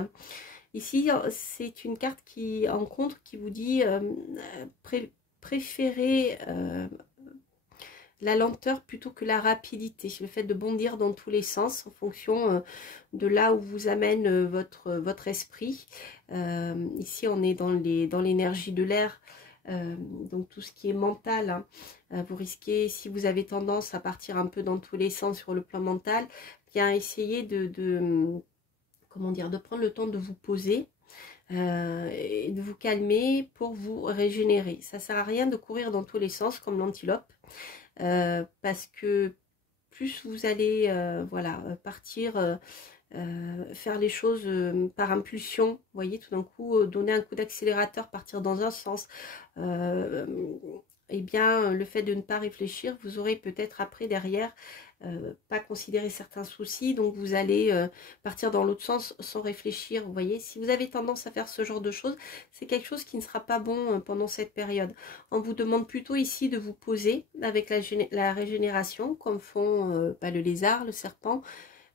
Ici, c'est une carte qui, en contre, qui vous dit préférez la lenteur plutôt que la rapidité. Le fait de bondir dans tous les sens en fonction de là où vous amène votre esprit. Ici, on est dans l'énergie de l'air. Donc tout ce qui est mental, hein, vous risquez, si vous avez tendance à partir un peu dans tous les sens sur le plan mental, bien essayer comment dire, de prendre le temps de vous poser et de vous calmer pour vous régénérer. Ça sert à rien de courir dans tous les sens comme l'antilope, parce que plus vous allez voilà, partir faire les choses par impulsion, vous voyez, tout d'un coup donner un coup d'accélérateur, partir dans un sens, et bien le fait de ne pas réfléchir, vous aurez peut-être après derrière pas considérer certains soucis, donc vous allez partir dans l'autre sens sans réfléchir. Vous voyez, si vous avez tendance à faire ce genre de choses, c'est quelque chose qui ne sera pas bon pendant cette période. On vous demande plutôt ici de vous poser avec la régénération, comme font le lézard, le serpent.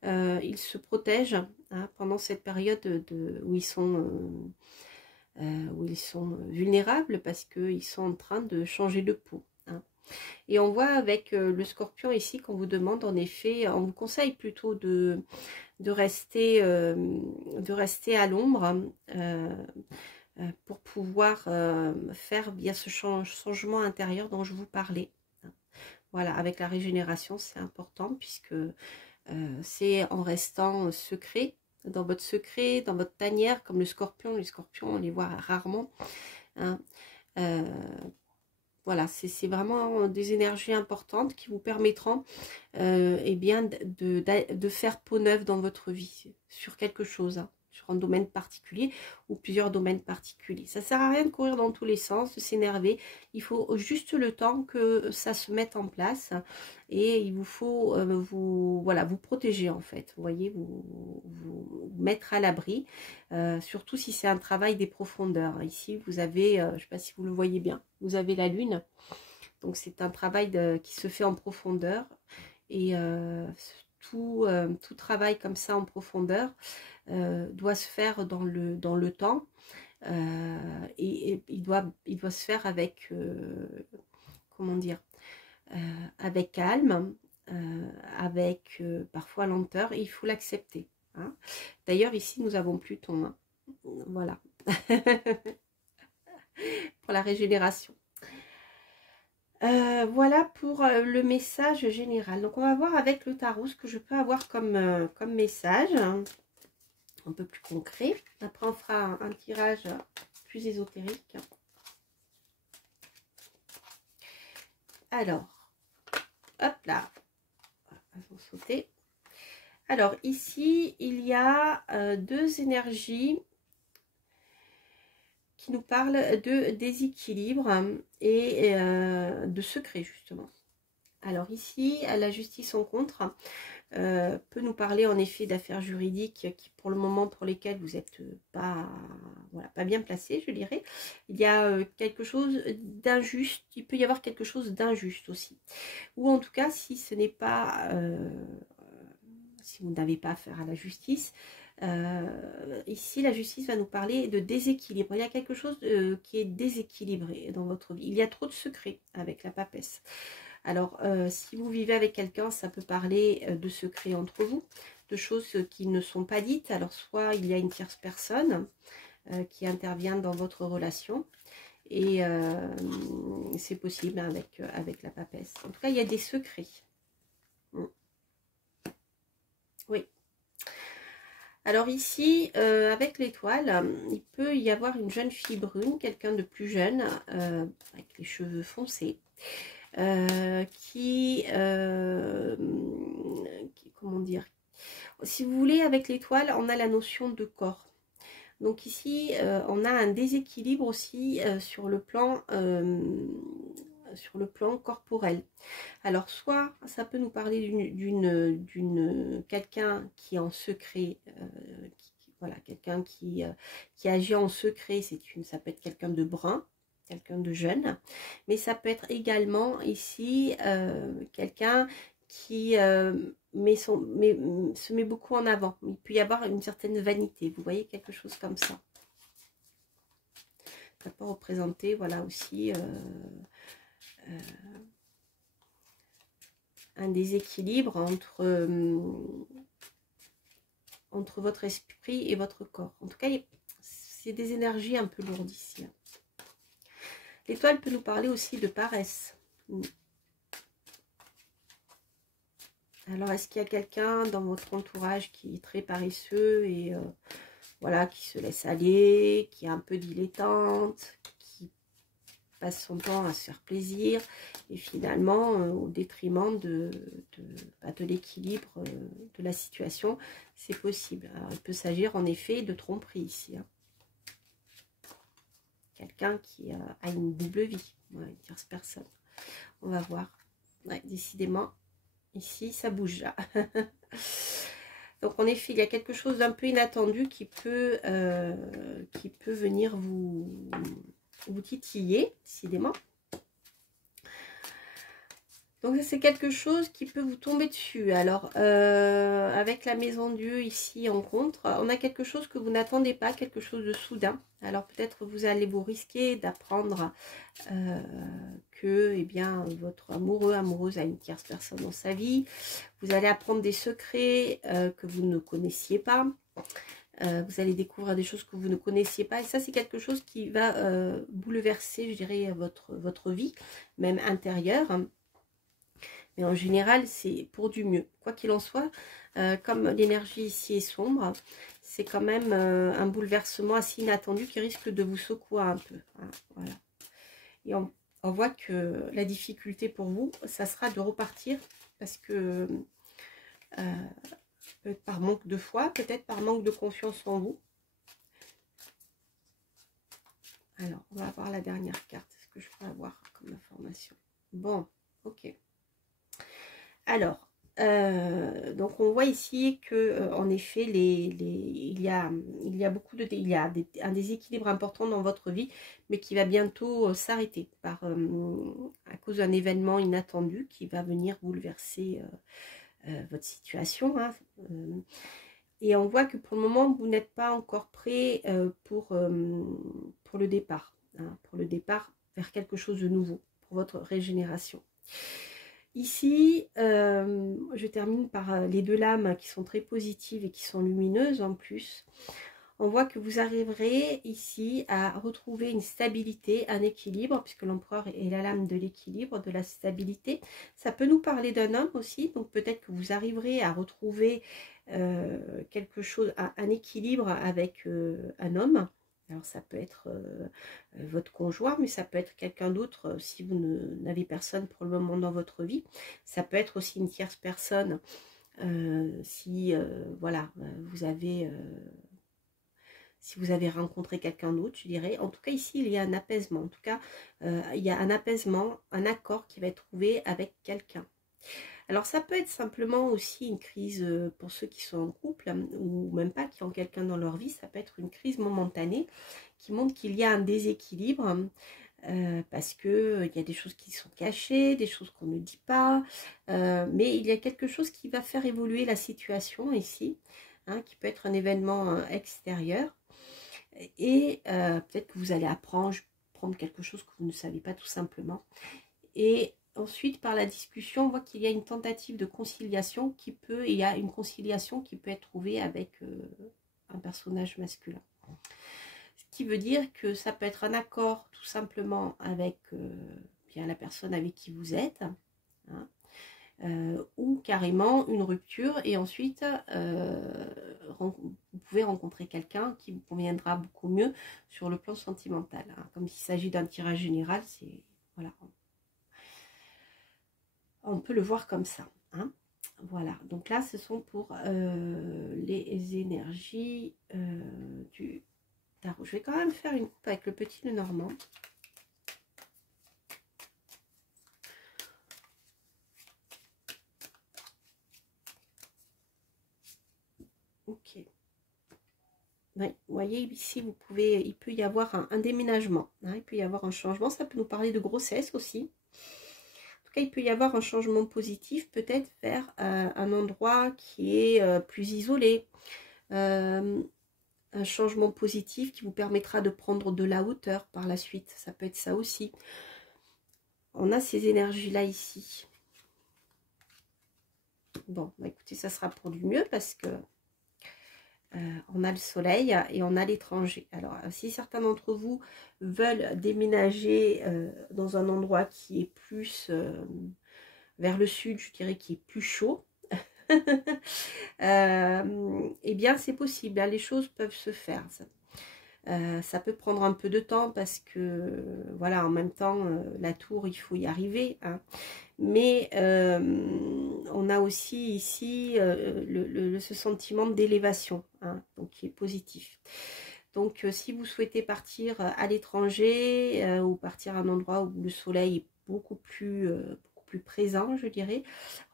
Ils se protègent, hein, pendant cette période où ils sont vulnérables, parce qu'ils sont en train de changer de peau, hein. Et on voit avec le scorpion ici qu'on vous demande, en effet, on vous conseille plutôt de rester à l'ombre pour pouvoir faire bien ce changement intérieur dont je vous parlais. Voilà, avec la régénération, c'est important puisque c'est en restant secret, dans votre secret, dans votre tanière, comme le scorpion. Les scorpions, on les voit rarement, hein. Voilà, c'est vraiment des énergies importantes qui vous permettront eh bien, de faire peau neuve dans votre vie, sur quelque chose, hein, sur un domaine particulier ou plusieurs domaines particuliers. Ça ne sert à rien de courir dans tous les sens, de s'énerver. Il faut juste le temps que ça se mette en place et il vous faut voilà, vous protéger en fait. Vous voyez, vous mettre à l'abri, surtout si c'est un travail des profondeurs. Ici, vous avez, je ne sais pas si vous le voyez bien, vous avez la lune. Donc c'est un travail qui se fait en profondeur. Et tout travail comme ça en profondeur doit se faire dans le temps, et il doit se faire avec, comment dire, avec calme, avec parfois lenteur, et il faut l'accepter, hein. D'ailleurs ici nous avons Pluton, hein. Voilà. Pour la régénération. Voilà pour le message général. Donc on va voir avec le tarot ce que je peux avoir comme message, hein, un peu plus concret. Après on fera un tirage plus ésotérique. Alors, hop là, on va sauter. Alors ici il y a deux énergies qui nous parle de déséquilibre et de secret justement. Alors ici, la justice en contre peut nous parler en effet d'affaires juridiques qui pour le moment pour lesquelles vous n'êtes pas, voilà, pas bien placé, je dirais. Il y a quelque chose d'injuste, il peut y avoir quelque chose d'injuste aussi. Ou en tout cas, si ce n'est pas, si vous n'avez pas affaire à la justice, ici la justice va nous parler de déséquilibre. Il y a quelque chose qui est déséquilibré dans votre vie. Il y a trop de secrets avec la papesse. Alors si vous vivez avec quelqu'un, ça peut parler de secrets entre vous, de choses qui ne sont pas dites. Alors soit il y a une tierce personne qui intervient dans votre relation, et c'est possible avec la papesse. En tout cas il y a des secrets. Oui. Alors ici, avec l'étoile, il peut y avoir une jeune fille brune, quelqu'un de plus jeune, avec les cheveux foncés, comment dire, si vous voulez, avec l'étoile, on a la notion de corps. Donc ici, on a un déséquilibre aussi sur le plan corporel. Alors, soit ça peut nous parler d'une quelqu'un qui est en secret, voilà, quelqu'un qui agit en secret, ça peut être quelqu'un de brun, quelqu'un de jeune, mais ça peut être également ici quelqu'un qui se met beaucoup en avant. Il peut y avoir une certaine vanité, vous voyez, quelque chose comme ça. Ça peut représenter, voilà, aussi un déséquilibre entre votre esprit et votre corps. En tout cas, c'est des énergies un peu lourdes ici. L'étoile peut nous parler aussi de paresse. Alors, est-ce qu'il y a quelqu'un dans votre entourage qui est très paresseux et voilà, qui se laisse aller, qui est un peu dilettante, qui passe son temps à se faire plaisir et finalement au détriment de l'équilibre de la situation, c'est possible. Alors, il peut s'agir en effet de tromperie ici. Hein. Quelqu'un qui a une double vie, ouais, une tierce personne. On va voir. Ouais, décidément, ici, ça bouge là. Donc, en effet, il y a quelque chose d'un peu inattendu qui peut venir vous titiller, décidément. Donc, c'est quelque chose qui peut vous tomber dessus. Alors, avec la maison Dieu ici en contre, on a quelque chose que vous n'attendez pas, quelque chose de soudain. Alors, peut-être vous allez vous risquer d'apprendre que eh bien, votre amoureuse a une tierce personne dans sa vie. Vous allez apprendre des secrets que vous ne connaissiez pas. Vous allez découvrir des choses que vous ne connaissiez pas. Et ça, c'est quelque chose qui va bouleverser, je dirais, votre vie, même intérieure. Mais en général, c'est pour du mieux. Quoi qu'il en soit, comme l'énergie ici est sombre, c'est quand même un bouleversement assez inattendu qui risque de vous secouer un peu. Hein, voilà. Et on voit que la difficulté pour vous, ça sera de repartir parce que peut-être par manque de foi, peut-être par manque de confiance en vous. Alors, on va voir la dernière carte. Est-ce que je peux avoir comme information? Bon, ok. Alors, donc on voit ici que en effet, il y a un déséquilibre important dans votre vie, mais qui va bientôt s'arrêter à cause d'un événement inattendu qui va venir bouleverser votre situation. Hein. Et on voit que pour le moment, vous n'êtes pas encore prêt pour le départ, hein, pour le départ vers quelque chose de nouveau, pour votre régénération. Ici, je termine par les deux lames qui sont très positives et qui sont lumineuses en plus. On voit que vous arriverez ici à retrouver une stabilité, un équilibre, puisque l'empereur est la lame de l'équilibre, de la stabilité. Ça peut nous parler d'un homme aussi, donc peut-être que vous arriverez à retrouver quelque chose, un équilibre avec un homme. Alors ça peut être votre conjoint, mais ça peut être quelqu'un d'autre si vous n'avez personne pour le moment dans votre vie. Ça peut être aussi une tierce personne si voilà, si vous avez rencontré quelqu'un d'autre, je dirais. En tout cas, ici, il y a un apaisement. En tout cas, il y a un apaisement, un accord qui va être trouvé avec quelqu'un. Alors, ça peut être simplement aussi une crise pour ceux qui sont en couple, ou même pas, qui ont quelqu'un dans leur vie. Ça peut être une crise momentanée qui montre qu'il y a un déséquilibre, parce que il y a des choses qui sont cachées, des choses qu'on ne dit pas, mais il y a quelque chose qui va faire évoluer la situation ici, hein, qui peut être un événement extérieur. Et peut-être que vous allez apprendre quelque chose que vous ne savez pas tout simplement. Et ensuite, par la discussion, on voit qu'il y a une tentative de conciliation il y a une conciliation qui peut être trouvée avec un personnage masculin. Ce qui veut dire que ça peut être un accord tout simplement avec bien la personne avec qui vous êtes. Hein. ou carrément une rupture et ensuite vous pouvez rencontrer quelqu'un qui vous conviendra beaucoup mieux sur le plan sentimental, hein. Comme s'il s'agit d'un tirage général, c'est voilà, on peut le voir comme ça, hein. Voilà, donc là ce sont pour les énergies du tarot. Je vais quand même faire une coupe avec le petit Lenormand. Ok. Oui, vous voyez ici, il peut y avoir un déménagement, hein, il peut y avoir un changement. Ça peut nous parler de grossesse aussi. En tout cas, il peut y avoir un changement positif, peut-être vers un endroit qui est plus isolé. Un changement positif qui vous permettra de prendre de la hauteur par la suite. Ça peut être ça aussi. On a ces énergies-là ici. Bon, bah écoutez, ça sera pour du mieux parce que on a le soleil et on a l'étranger. Alors, si certains d'entre vous veulent déménager dans un endroit qui est plus vers le sud, je dirais qui est plus chaud, eh bien c'est possible, hein, les choses peuvent se faire. Ça peut prendre un peu de temps parce que voilà, en même temps la tour il faut y arriver, hein. Mais on a aussi ici ce sentiment d'élévation, hein, donc qui est positif. Donc si vous souhaitez partir à l'étranger ou partir à un endroit où le soleil est beaucoup plus présent, je dirais,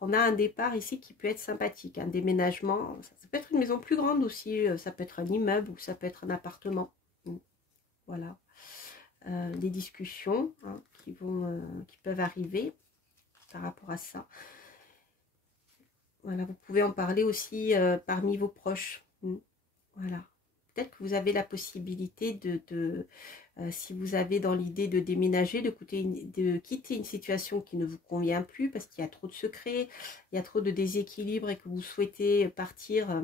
on a un départ ici qui peut être sympathique, un déménagement. Ça peut être une maison plus grande aussi, ça peut être un immeuble ou ça peut être un appartement. Voilà, des discussions, hein, qui peuvent arriver par rapport à ça. Voilà, vous pouvez en parler aussi parmi vos proches. Voilà, peut-être que vous avez la possibilité si vous avez dans l'idée de déménager, de quitter une situation qui ne vous convient plus parce qu'il y a trop de secrets, il y a trop de déséquilibre et que vous souhaitez partir,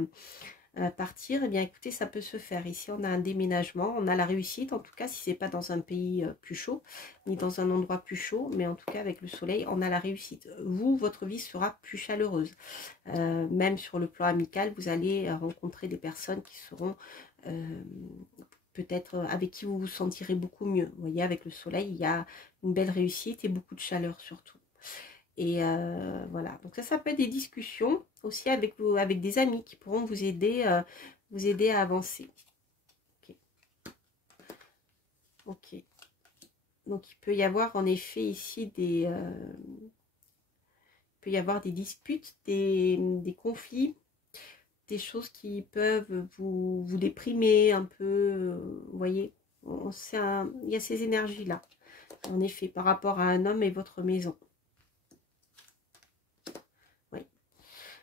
eh bien écoutez, ça peut se faire. Ici on a un déménagement, on a la réussite, en tout cas si c'est pas dans un pays plus chaud, ni dans un endroit plus chaud, mais en tout cas avec le soleil, on a la réussite. Vous, votre vie sera plus chaleureuse. Même sur le plan amical, vous allez rencontrer des personnes qui seront peut-être avec qui vous vous sentirez beaucoup mieux. Vous voyez, avec le soleil, il y a une belle réussite et beaucoup de chaleur surtout. Et voilà, donc ça peut être des discussions aussi avec des amis qui pourront vous aider à avancer. Ok. Ok. Donc il peut y avoir en effet ici il peut y avoir des disputes, des conflits, des choses qui peuvent vous déprimer un peu, vous voyez. Il y a ces énergies-là, en effet, par rapport à un homme et votre maison.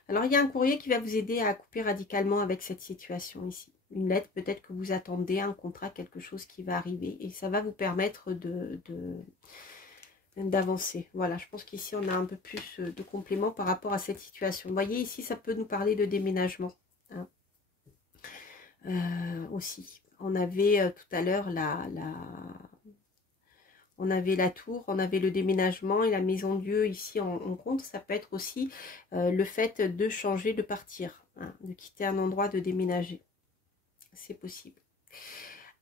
Alors, il y a un courrier qui va vous aider à couper radicalement avec cette situation ici. Une lettre, peut-être que vous attendez, un contrat, quelque chose qui va arriver. Et ça va vous permettre d'avancer. Voilà, je pense qu'ici, on a un peu plus de compléments par rapport à cette situation. Vous voyez, ici, ça peut nous parler de déménagement, hein. Aussi. On avait tout à l'heure on avait la tour, on avait le déménagement et la maison Dieu ici en compte. Ça peut être aussi le fait de changer, de partir, hein, de quitter un endroit, de déménager. C'est possible.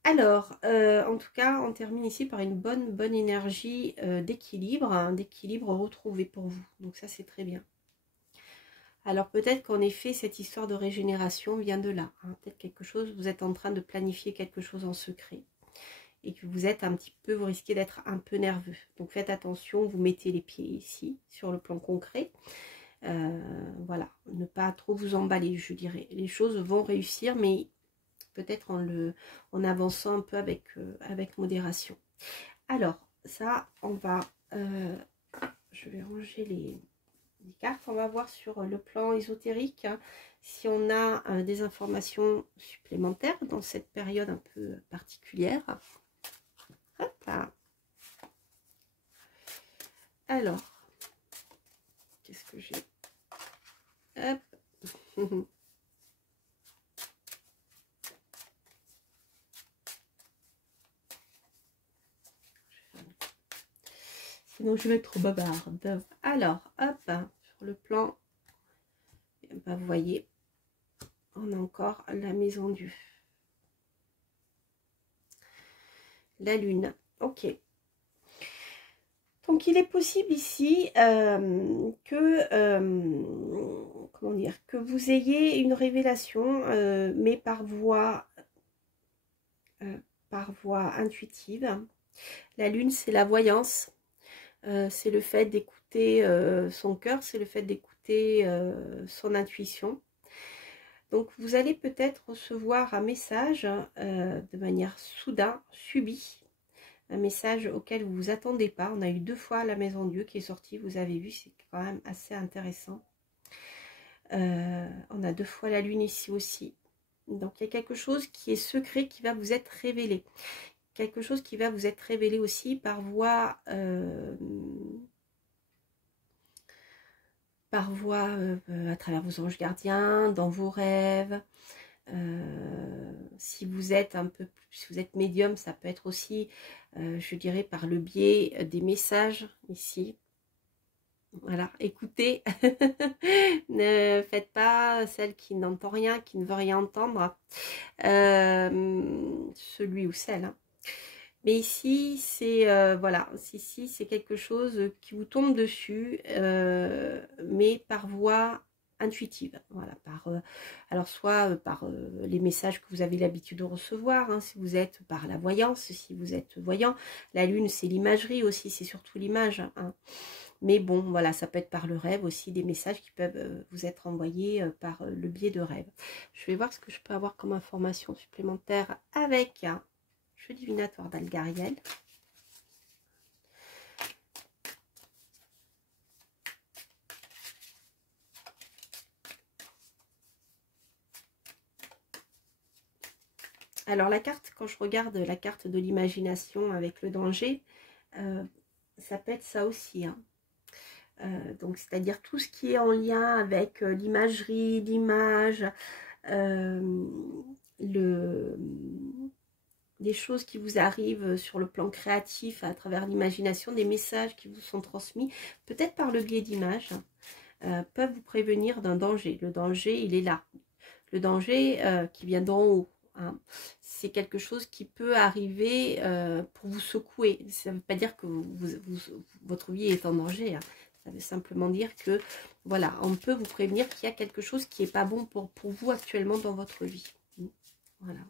Alors, en tout cas, on termine ici par une bonne énergie d'équilibre, hein, d'équilibre retrouvé pour vous. Donc ça, c'est très bien. Alors peut-être qu'en effet, cette histoire de régénération vient de là, hein. Peut-être quelque chose, vous êtes en train de planifier quelque chose en secret. Et que vous êtes vous risquez d'être un peu nerveux. Donc faites attention, vous mettez les pieds ici, sur le plan concret. Voilà, ne pas trop vous emballer, je dirais. Les choses vont réussir, mais peut-être en avançant un peu avec modération. Alors, ça, on va... je vais ranger les cartes. On va voir sur le plan ésotérique, hein, si on a des informations supplémentaires dans cette période un peu particulière. Hop là. Alors, qu'est-ce que j'ai? Hop. Sinon, je vais être trop bavarde. Alors, hop. sur le plan, ben, vous voyez, on a encore la maison Dieu. La lune, ok. Donc il est possible ici comment dire, que vous ayez une révélation, mais par voie intuitive. La lune, c'est la voyance, c'est le fait d'écouter son cœur, c'est le fait d'écouter son intuition. Donc vous allez peut-être recevoir un message de manière soudain, subie, un message auquel vous vous attendez pas. On a eu 2 fois la maison Dieu qui est sortie, vous avez vu, c'est quand même assez intéressant. On a 2 fois la lune ici aussi. Donc il y a quelque chose qui est secret qui va vous être révélé. Quelque chose qui va vous être révélé aussi par voie à travers vos anges gardiens, dans vos rêves. Si vous êtes si vous êtes médium, ça peut être aussi, je dirais, par le biais des messages ici. Voilà, écoutez, ne faites pas celle qui n'entend rien, qui ne veut rien entendre, celui ou celle. Hein. Mais ici, c'est voilà, ici c'est quelque chose qui vous tombe dessus, mais par voie intuitive. Voilà, alors soit par les messages que vous avez l'habitude de recevoir, hein, si vous êtes par la voyance, si vous êtes voyant. La lune, c'est l'imagerie aussi, c'est surtout l'image. Hein. Mais bon, voilà, ça peut être par le rêve aussi, des messages qui peuvent vous être envoyés par le biais de rêves. Je vais voir ce que je peux avoir comme information supplémentaire avec jeu divinatoire d'Algariel. Alors la carte, quand je regarde la carte de l'imagination avec le danger, ça peut être ça aussi. Hein. Donc c'est-à-dire tout ce qui est en lien avec l'imagerie, l'image, des choses qui vous arrivent sur le plan créatif à travers l'imagination, des messages qui vous sont transmis, peut-être par le biais d'images, peuvent vous prévenir d'un danger. Le danger, il est là. Le danger qui vient d'en haut. Hein. C'est quelque chose qui peut arriver pour vous secouer. Ça ne veut pas dire que votre vie est en danger. Hein. Ça veut simplement dire que, voilà, on peut vous prévenir qu'il y a quelque chose qui n'est pas bon pour vous actuellement dans votre vie. Voilà.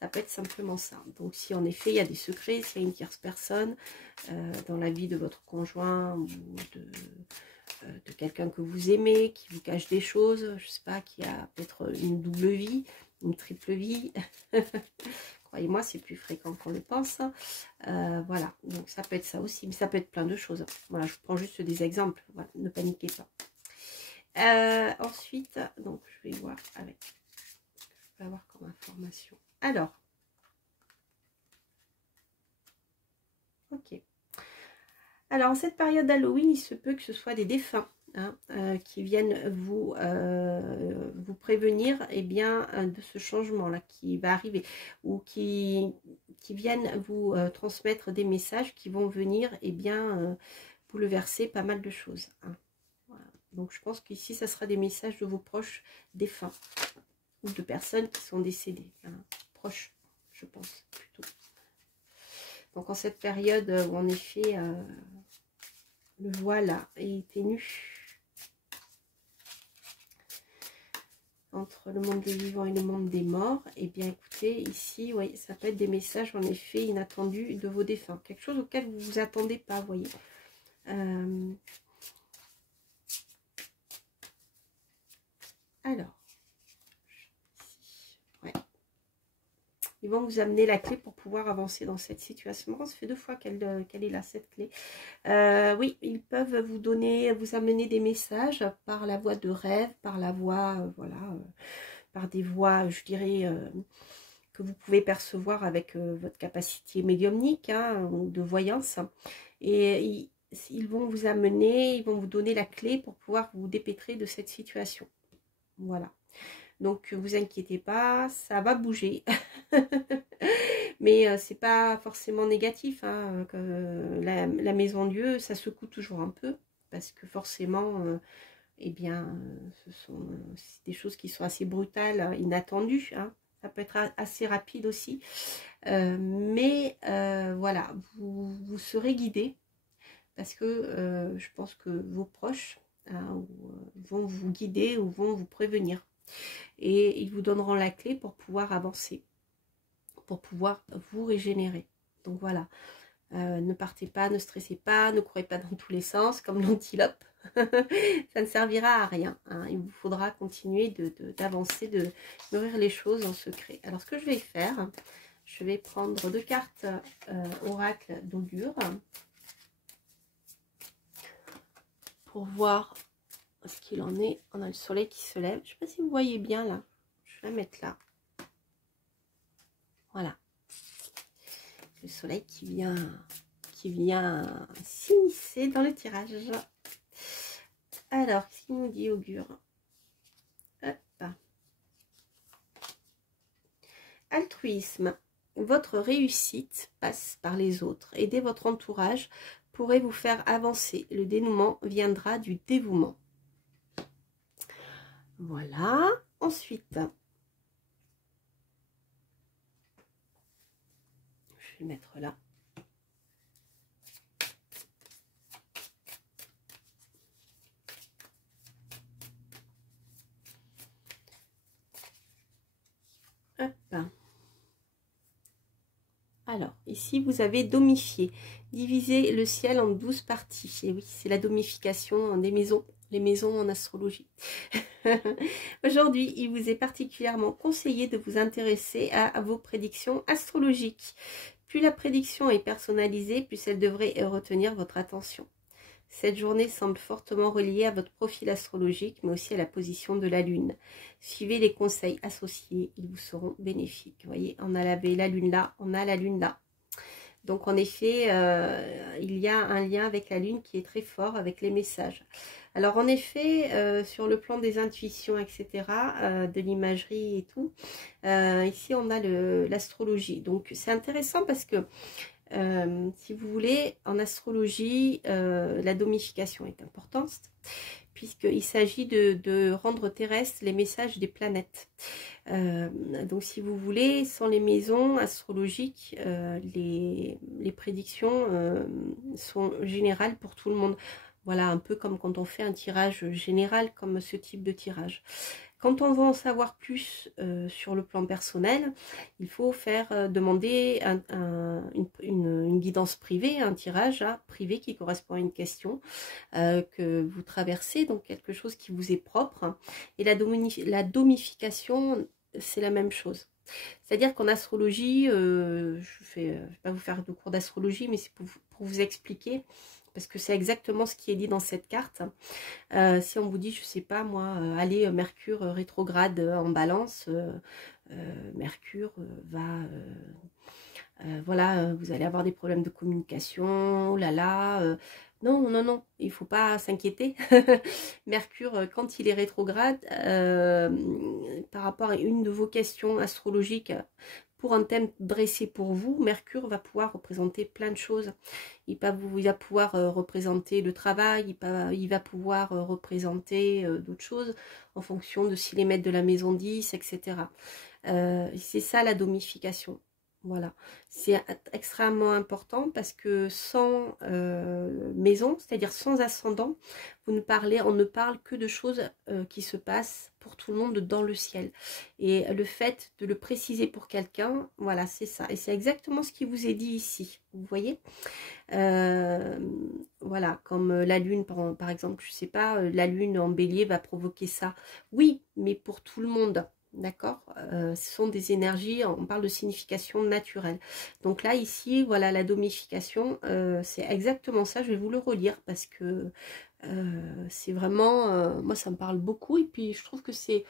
Ça peut être simplement ça. Donc si en effet il y a des secrets, s'il y a une tierce personne dans la vie de votre conjoint ou de quelqu'un que vous aimez, qui vous cache des choses, je sais pas, qui a peut-être une double vie, une triple vie. Croyez-moi, c'est plus fréquent qu'on le pense. Voilà, donc ça peut être ça aussi, mais ça peut être plein de choses. Voilà, je prends juste des exemples, voilà, ne paniquez pas. Ensuite, donc je vais voir avec ce que je peux avoir comme information. Alors, ok. Alors, en cette période d'Halloween, il se peut que ce soit des défunts hein, qui viennent vous prévenir eh bien, de ce changement-là qui va arriver ou qui viennent vous transmettre des messages qui vont venir eh bien, bouleverser pas mal de choses. Hein. Voilà. Donc, je pense qu'ici, ça sera des messages de vos proches défunts ou de personnes qui sont décédées. Hein. Proches, je pense, plutôt. Donc, en cette période où, en effet, le voile est ténu entre le monde des vivants et le monde des morts, et bien, écoutez, ici, oui, ça peut être des messages, en effet, inattendus de vos défunts. Quelque chose auquel vous ne vous attendez pas, vous voyez. Alors, ouais. Ils vont vous amener la clé pour pouvoir avancer dans cette situation. Ça fait 2 fois qu'elle est là, cette clé. Oui, ils peuvent vous donner, vous amener des messages par la voie de rêve, par la voie, voilà, par des voies, je dirais, que vous pouvez percevoir avec votre capacité médiumnique, hein, de voyance. Et ils vont vous amener, ils vont vous donner la clé pour pouvoir vous dépêtrer de cette situation. Voilà. Donc, vous inquiétez pas, ça va bouger. Mais c'est pas forcément négatif. Hein, que la maison Dieu, ça secoue toujours un peu. parce que forcément, eh bien, ce sont des choses qui sont assez brutales, inattendues, hein. Ça peut être assez rapide aussi. Mais voilà, vous serez guidé parce que je pense que vos proches hein, vont vous guider ou vont vous prévenir. Et ils vous donneront la clé pour pouvoir avancer, pour pouvoir vous régénérer. Donc voilà, ne partez pas, ne stressez pas, ne courez pas dans tous les sens comme l'antilope. Ça ne servira à rien, hein. Il vous faudra continuer d'avancer, de nourrir les choses en secret. Alors ce que je vais faire, je vais prendre 2 cartes oracle d'augure pour voir ce qu'il en est. On a le soleil qui se lève. Je ne sais pas si vous voyez bien là. Je vais la mettre là. Voilà. Le soleil qui vient s'immiscer dans le tirage. Alors, qu'est-ce qu'il nous dit, augure? Hop. Altruisme. Votre réussite passe par les autres. Aider votre entourage pourrait vous faire avancer. Le dénouement viendra du dévouement. Voilà. Ensuite, je vais mettre là. Hop. Alors, ici, vous avez domifié. Diviser le ciel en 12 parties. Et oui, c'est la domification des maisons. Les maisons en astrologie. Aujourd'hui, il vous est particulièrement conseillé de vous intéresser à vos prédictions astrologiques. Plus la prédiction est personnalisée, plus elle devrait retenir votre attention. Cette journée semble fortement reliée à votre profil astrologique, mais aussi à la position de la Lune. Suivez les conseils associés, ils vous seront bénéfiques. Vous voyez, on a la Lune là, on a la Lune là. Donc en effet, il y a un lien avec la Lune qui est très fort avec les messages. Alors en effet, sur le plan des intuitions, etc., de l'imagerie et tout, ici on a l'astrologie. Donc c'est intéressant parce que si vous voulez, en astrologie, la domification est importante, puisqu'il s'agit de rendre terrestres les messages des planètes. Donc si vous voulez, sans les maisons astrologiques, les prédictions sont générales pour tout le monde. Voilà, un peu comme quand on fait un tirage général, comme ce type de tirage. Quand on veut en savoir plus sur le plan personnel, il faut demander une guidance privée, un tirage privé qui correspond à une question que vous traversez, donc quelque chose qui vous est propre. Et la domification, c'est la même chose. C'est-à-dire qu'en astrologie, je vais pas vous faire de cours d'astrologie, mais c'est pour vous expliquer, parce que c'est exactement ce qui est dit dans cette carte. Si on vous dit, je sais pas moi, allez, Mercure rétrograde en balance, Mercure va... voilà, vous allez avoir des problèmes de communication, oh là là... non, non, non, il ne faut pas s'inquiéter. Mercure, quand il est rétrograde, par rapport à une de vos questions astrologiques, pour un thème dressé pour vous, Mercure va pouvoir représenter plein de choses. Il va pouvoir représenter le travail, il va pouvoir représenter d'autres choses en fonction de s'il est maître de la maison 10, etc. C'est ça la domification. Voilà, c'est extrêmement important parce que sans maison, c'est-à-dire sans ascendant, on ne parle que de choses qui se passent pour tout le monde dans le ciel. Et le fait de le préciser pour quelqu'un, voilà, c'est ça. Et c'est exactement ce qui vous est dit ici, vous voyez. Voilà, comme la lune, par exemple, je sais pas, la lune en bélier va provoquer ça. Oui, mais pour tout le monde. D'accord, ce sont des énergies, on parle de signification naturelle. Donc là, ici, voilà, la domification, c'est exactement ça. Je vais vous le relire parce que c'est vraiment, moi, ça me parle beaucoup. Et puis, je trouve que c'est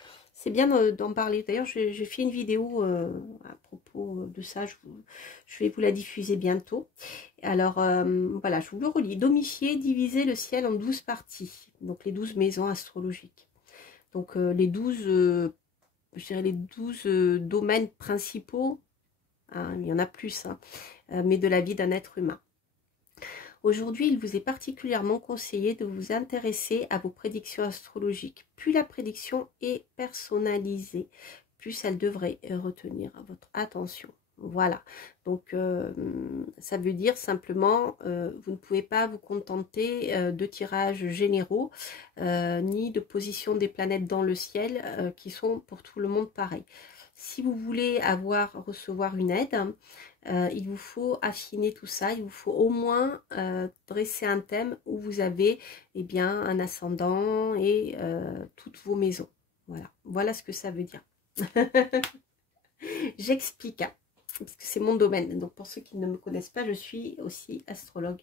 bien d'en parler. D'ailleurs, j'ai fait une vidéo à propos de ça. Je vais vous la diffuser bientôt. Alors, voilà, je vous le relis. Domifier, diviser le ciel en 12 parties. Donc, les 12 maisons astrologiques. Donc, les 12... je dirais les 12 domaines principaux, hein, il y en a plus, hein, mais de la vie d'un être humain. Aujourd'hui, il vous est particulièrement conseillé de vous intéresser à vos prédictions astrologiques. Plus la prédiction est personnalisée, plus elle devrait retenir votre attention. Voilà, donc ça veut dire simplement, vous ne pouvez pas vous contenter de tirages généraux, ni de position des planètes dans le ciel, qui sont pour tout le monde pareils. Si vous voulez recevoir une aide, il vous faut affiner tout ça, il vous faut au moins dresser un thème où vous avez bien, un ascendant et toutes vos maisons. Voilà ce que ça veut dire. J'explique, hein, parce que c'est mon domaine. Donc pour ceux qui ne me connaissent pas, je suis aussi astrologue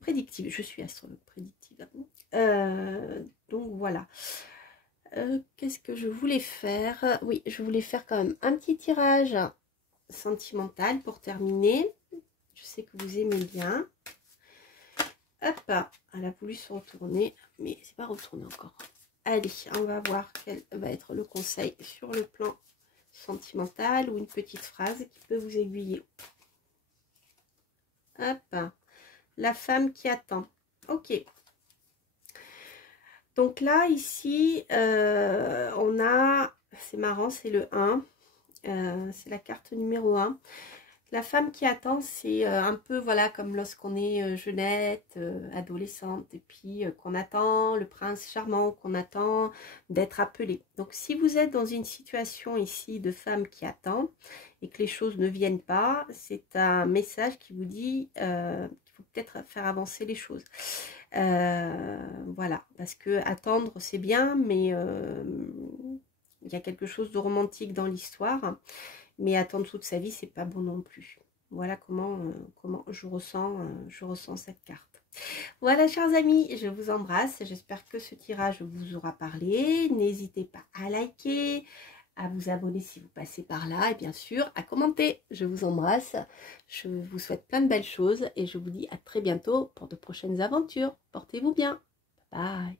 prédictive. Je suis astrologue prédictive. Donc voilà. Qu'est-ce que je voulais faire? Oui, je voulais faire quand même un petit tirage sentimental pour terminer. Je sais que vous aimez bien. Hop, elle a voulu se retourner, mais c'est pas retourné encore. Allez, on va voir quel va être le conseil sur le plan sentimental ou une petite phrase qui peut vous aiguiller. Hop, la femme qui attend. Ok. Donc là, ici, on a, c'est marrant, c'est le 1, c'est la carte numéro 1. La femme qui attend, c'est un peu, voilà, comme lorsqu'on est jeunette, adolescente, et puis qu'on attend le prince charmant, qu'on attend d'être appelé. Donc si vous êtes dans une situation ici de femme qui attend, et que les choses ne viennent pas, c'est un message qui vous dit qu'il faut peut-être faire avancer les choses. Voilà, parce que attendre c'est bien, mais il y a quelque chose de romantique dans l'histoire, mais attendre toute sa vie c'est pas bon non plus. Voilà comment je ressens cette carte. Voilà, chers amis, je vous embrasse, j'espère que ce tirage vous aura parlé. N'hésitez pas à liker, à vous abonner si vous passez par là et bien sûr à commenter. Je vous embrasse, je vous souhaite plein de belles choses et je vous dis à très bientôt pour de prochaines aventures. Portez-vous bien. Bye.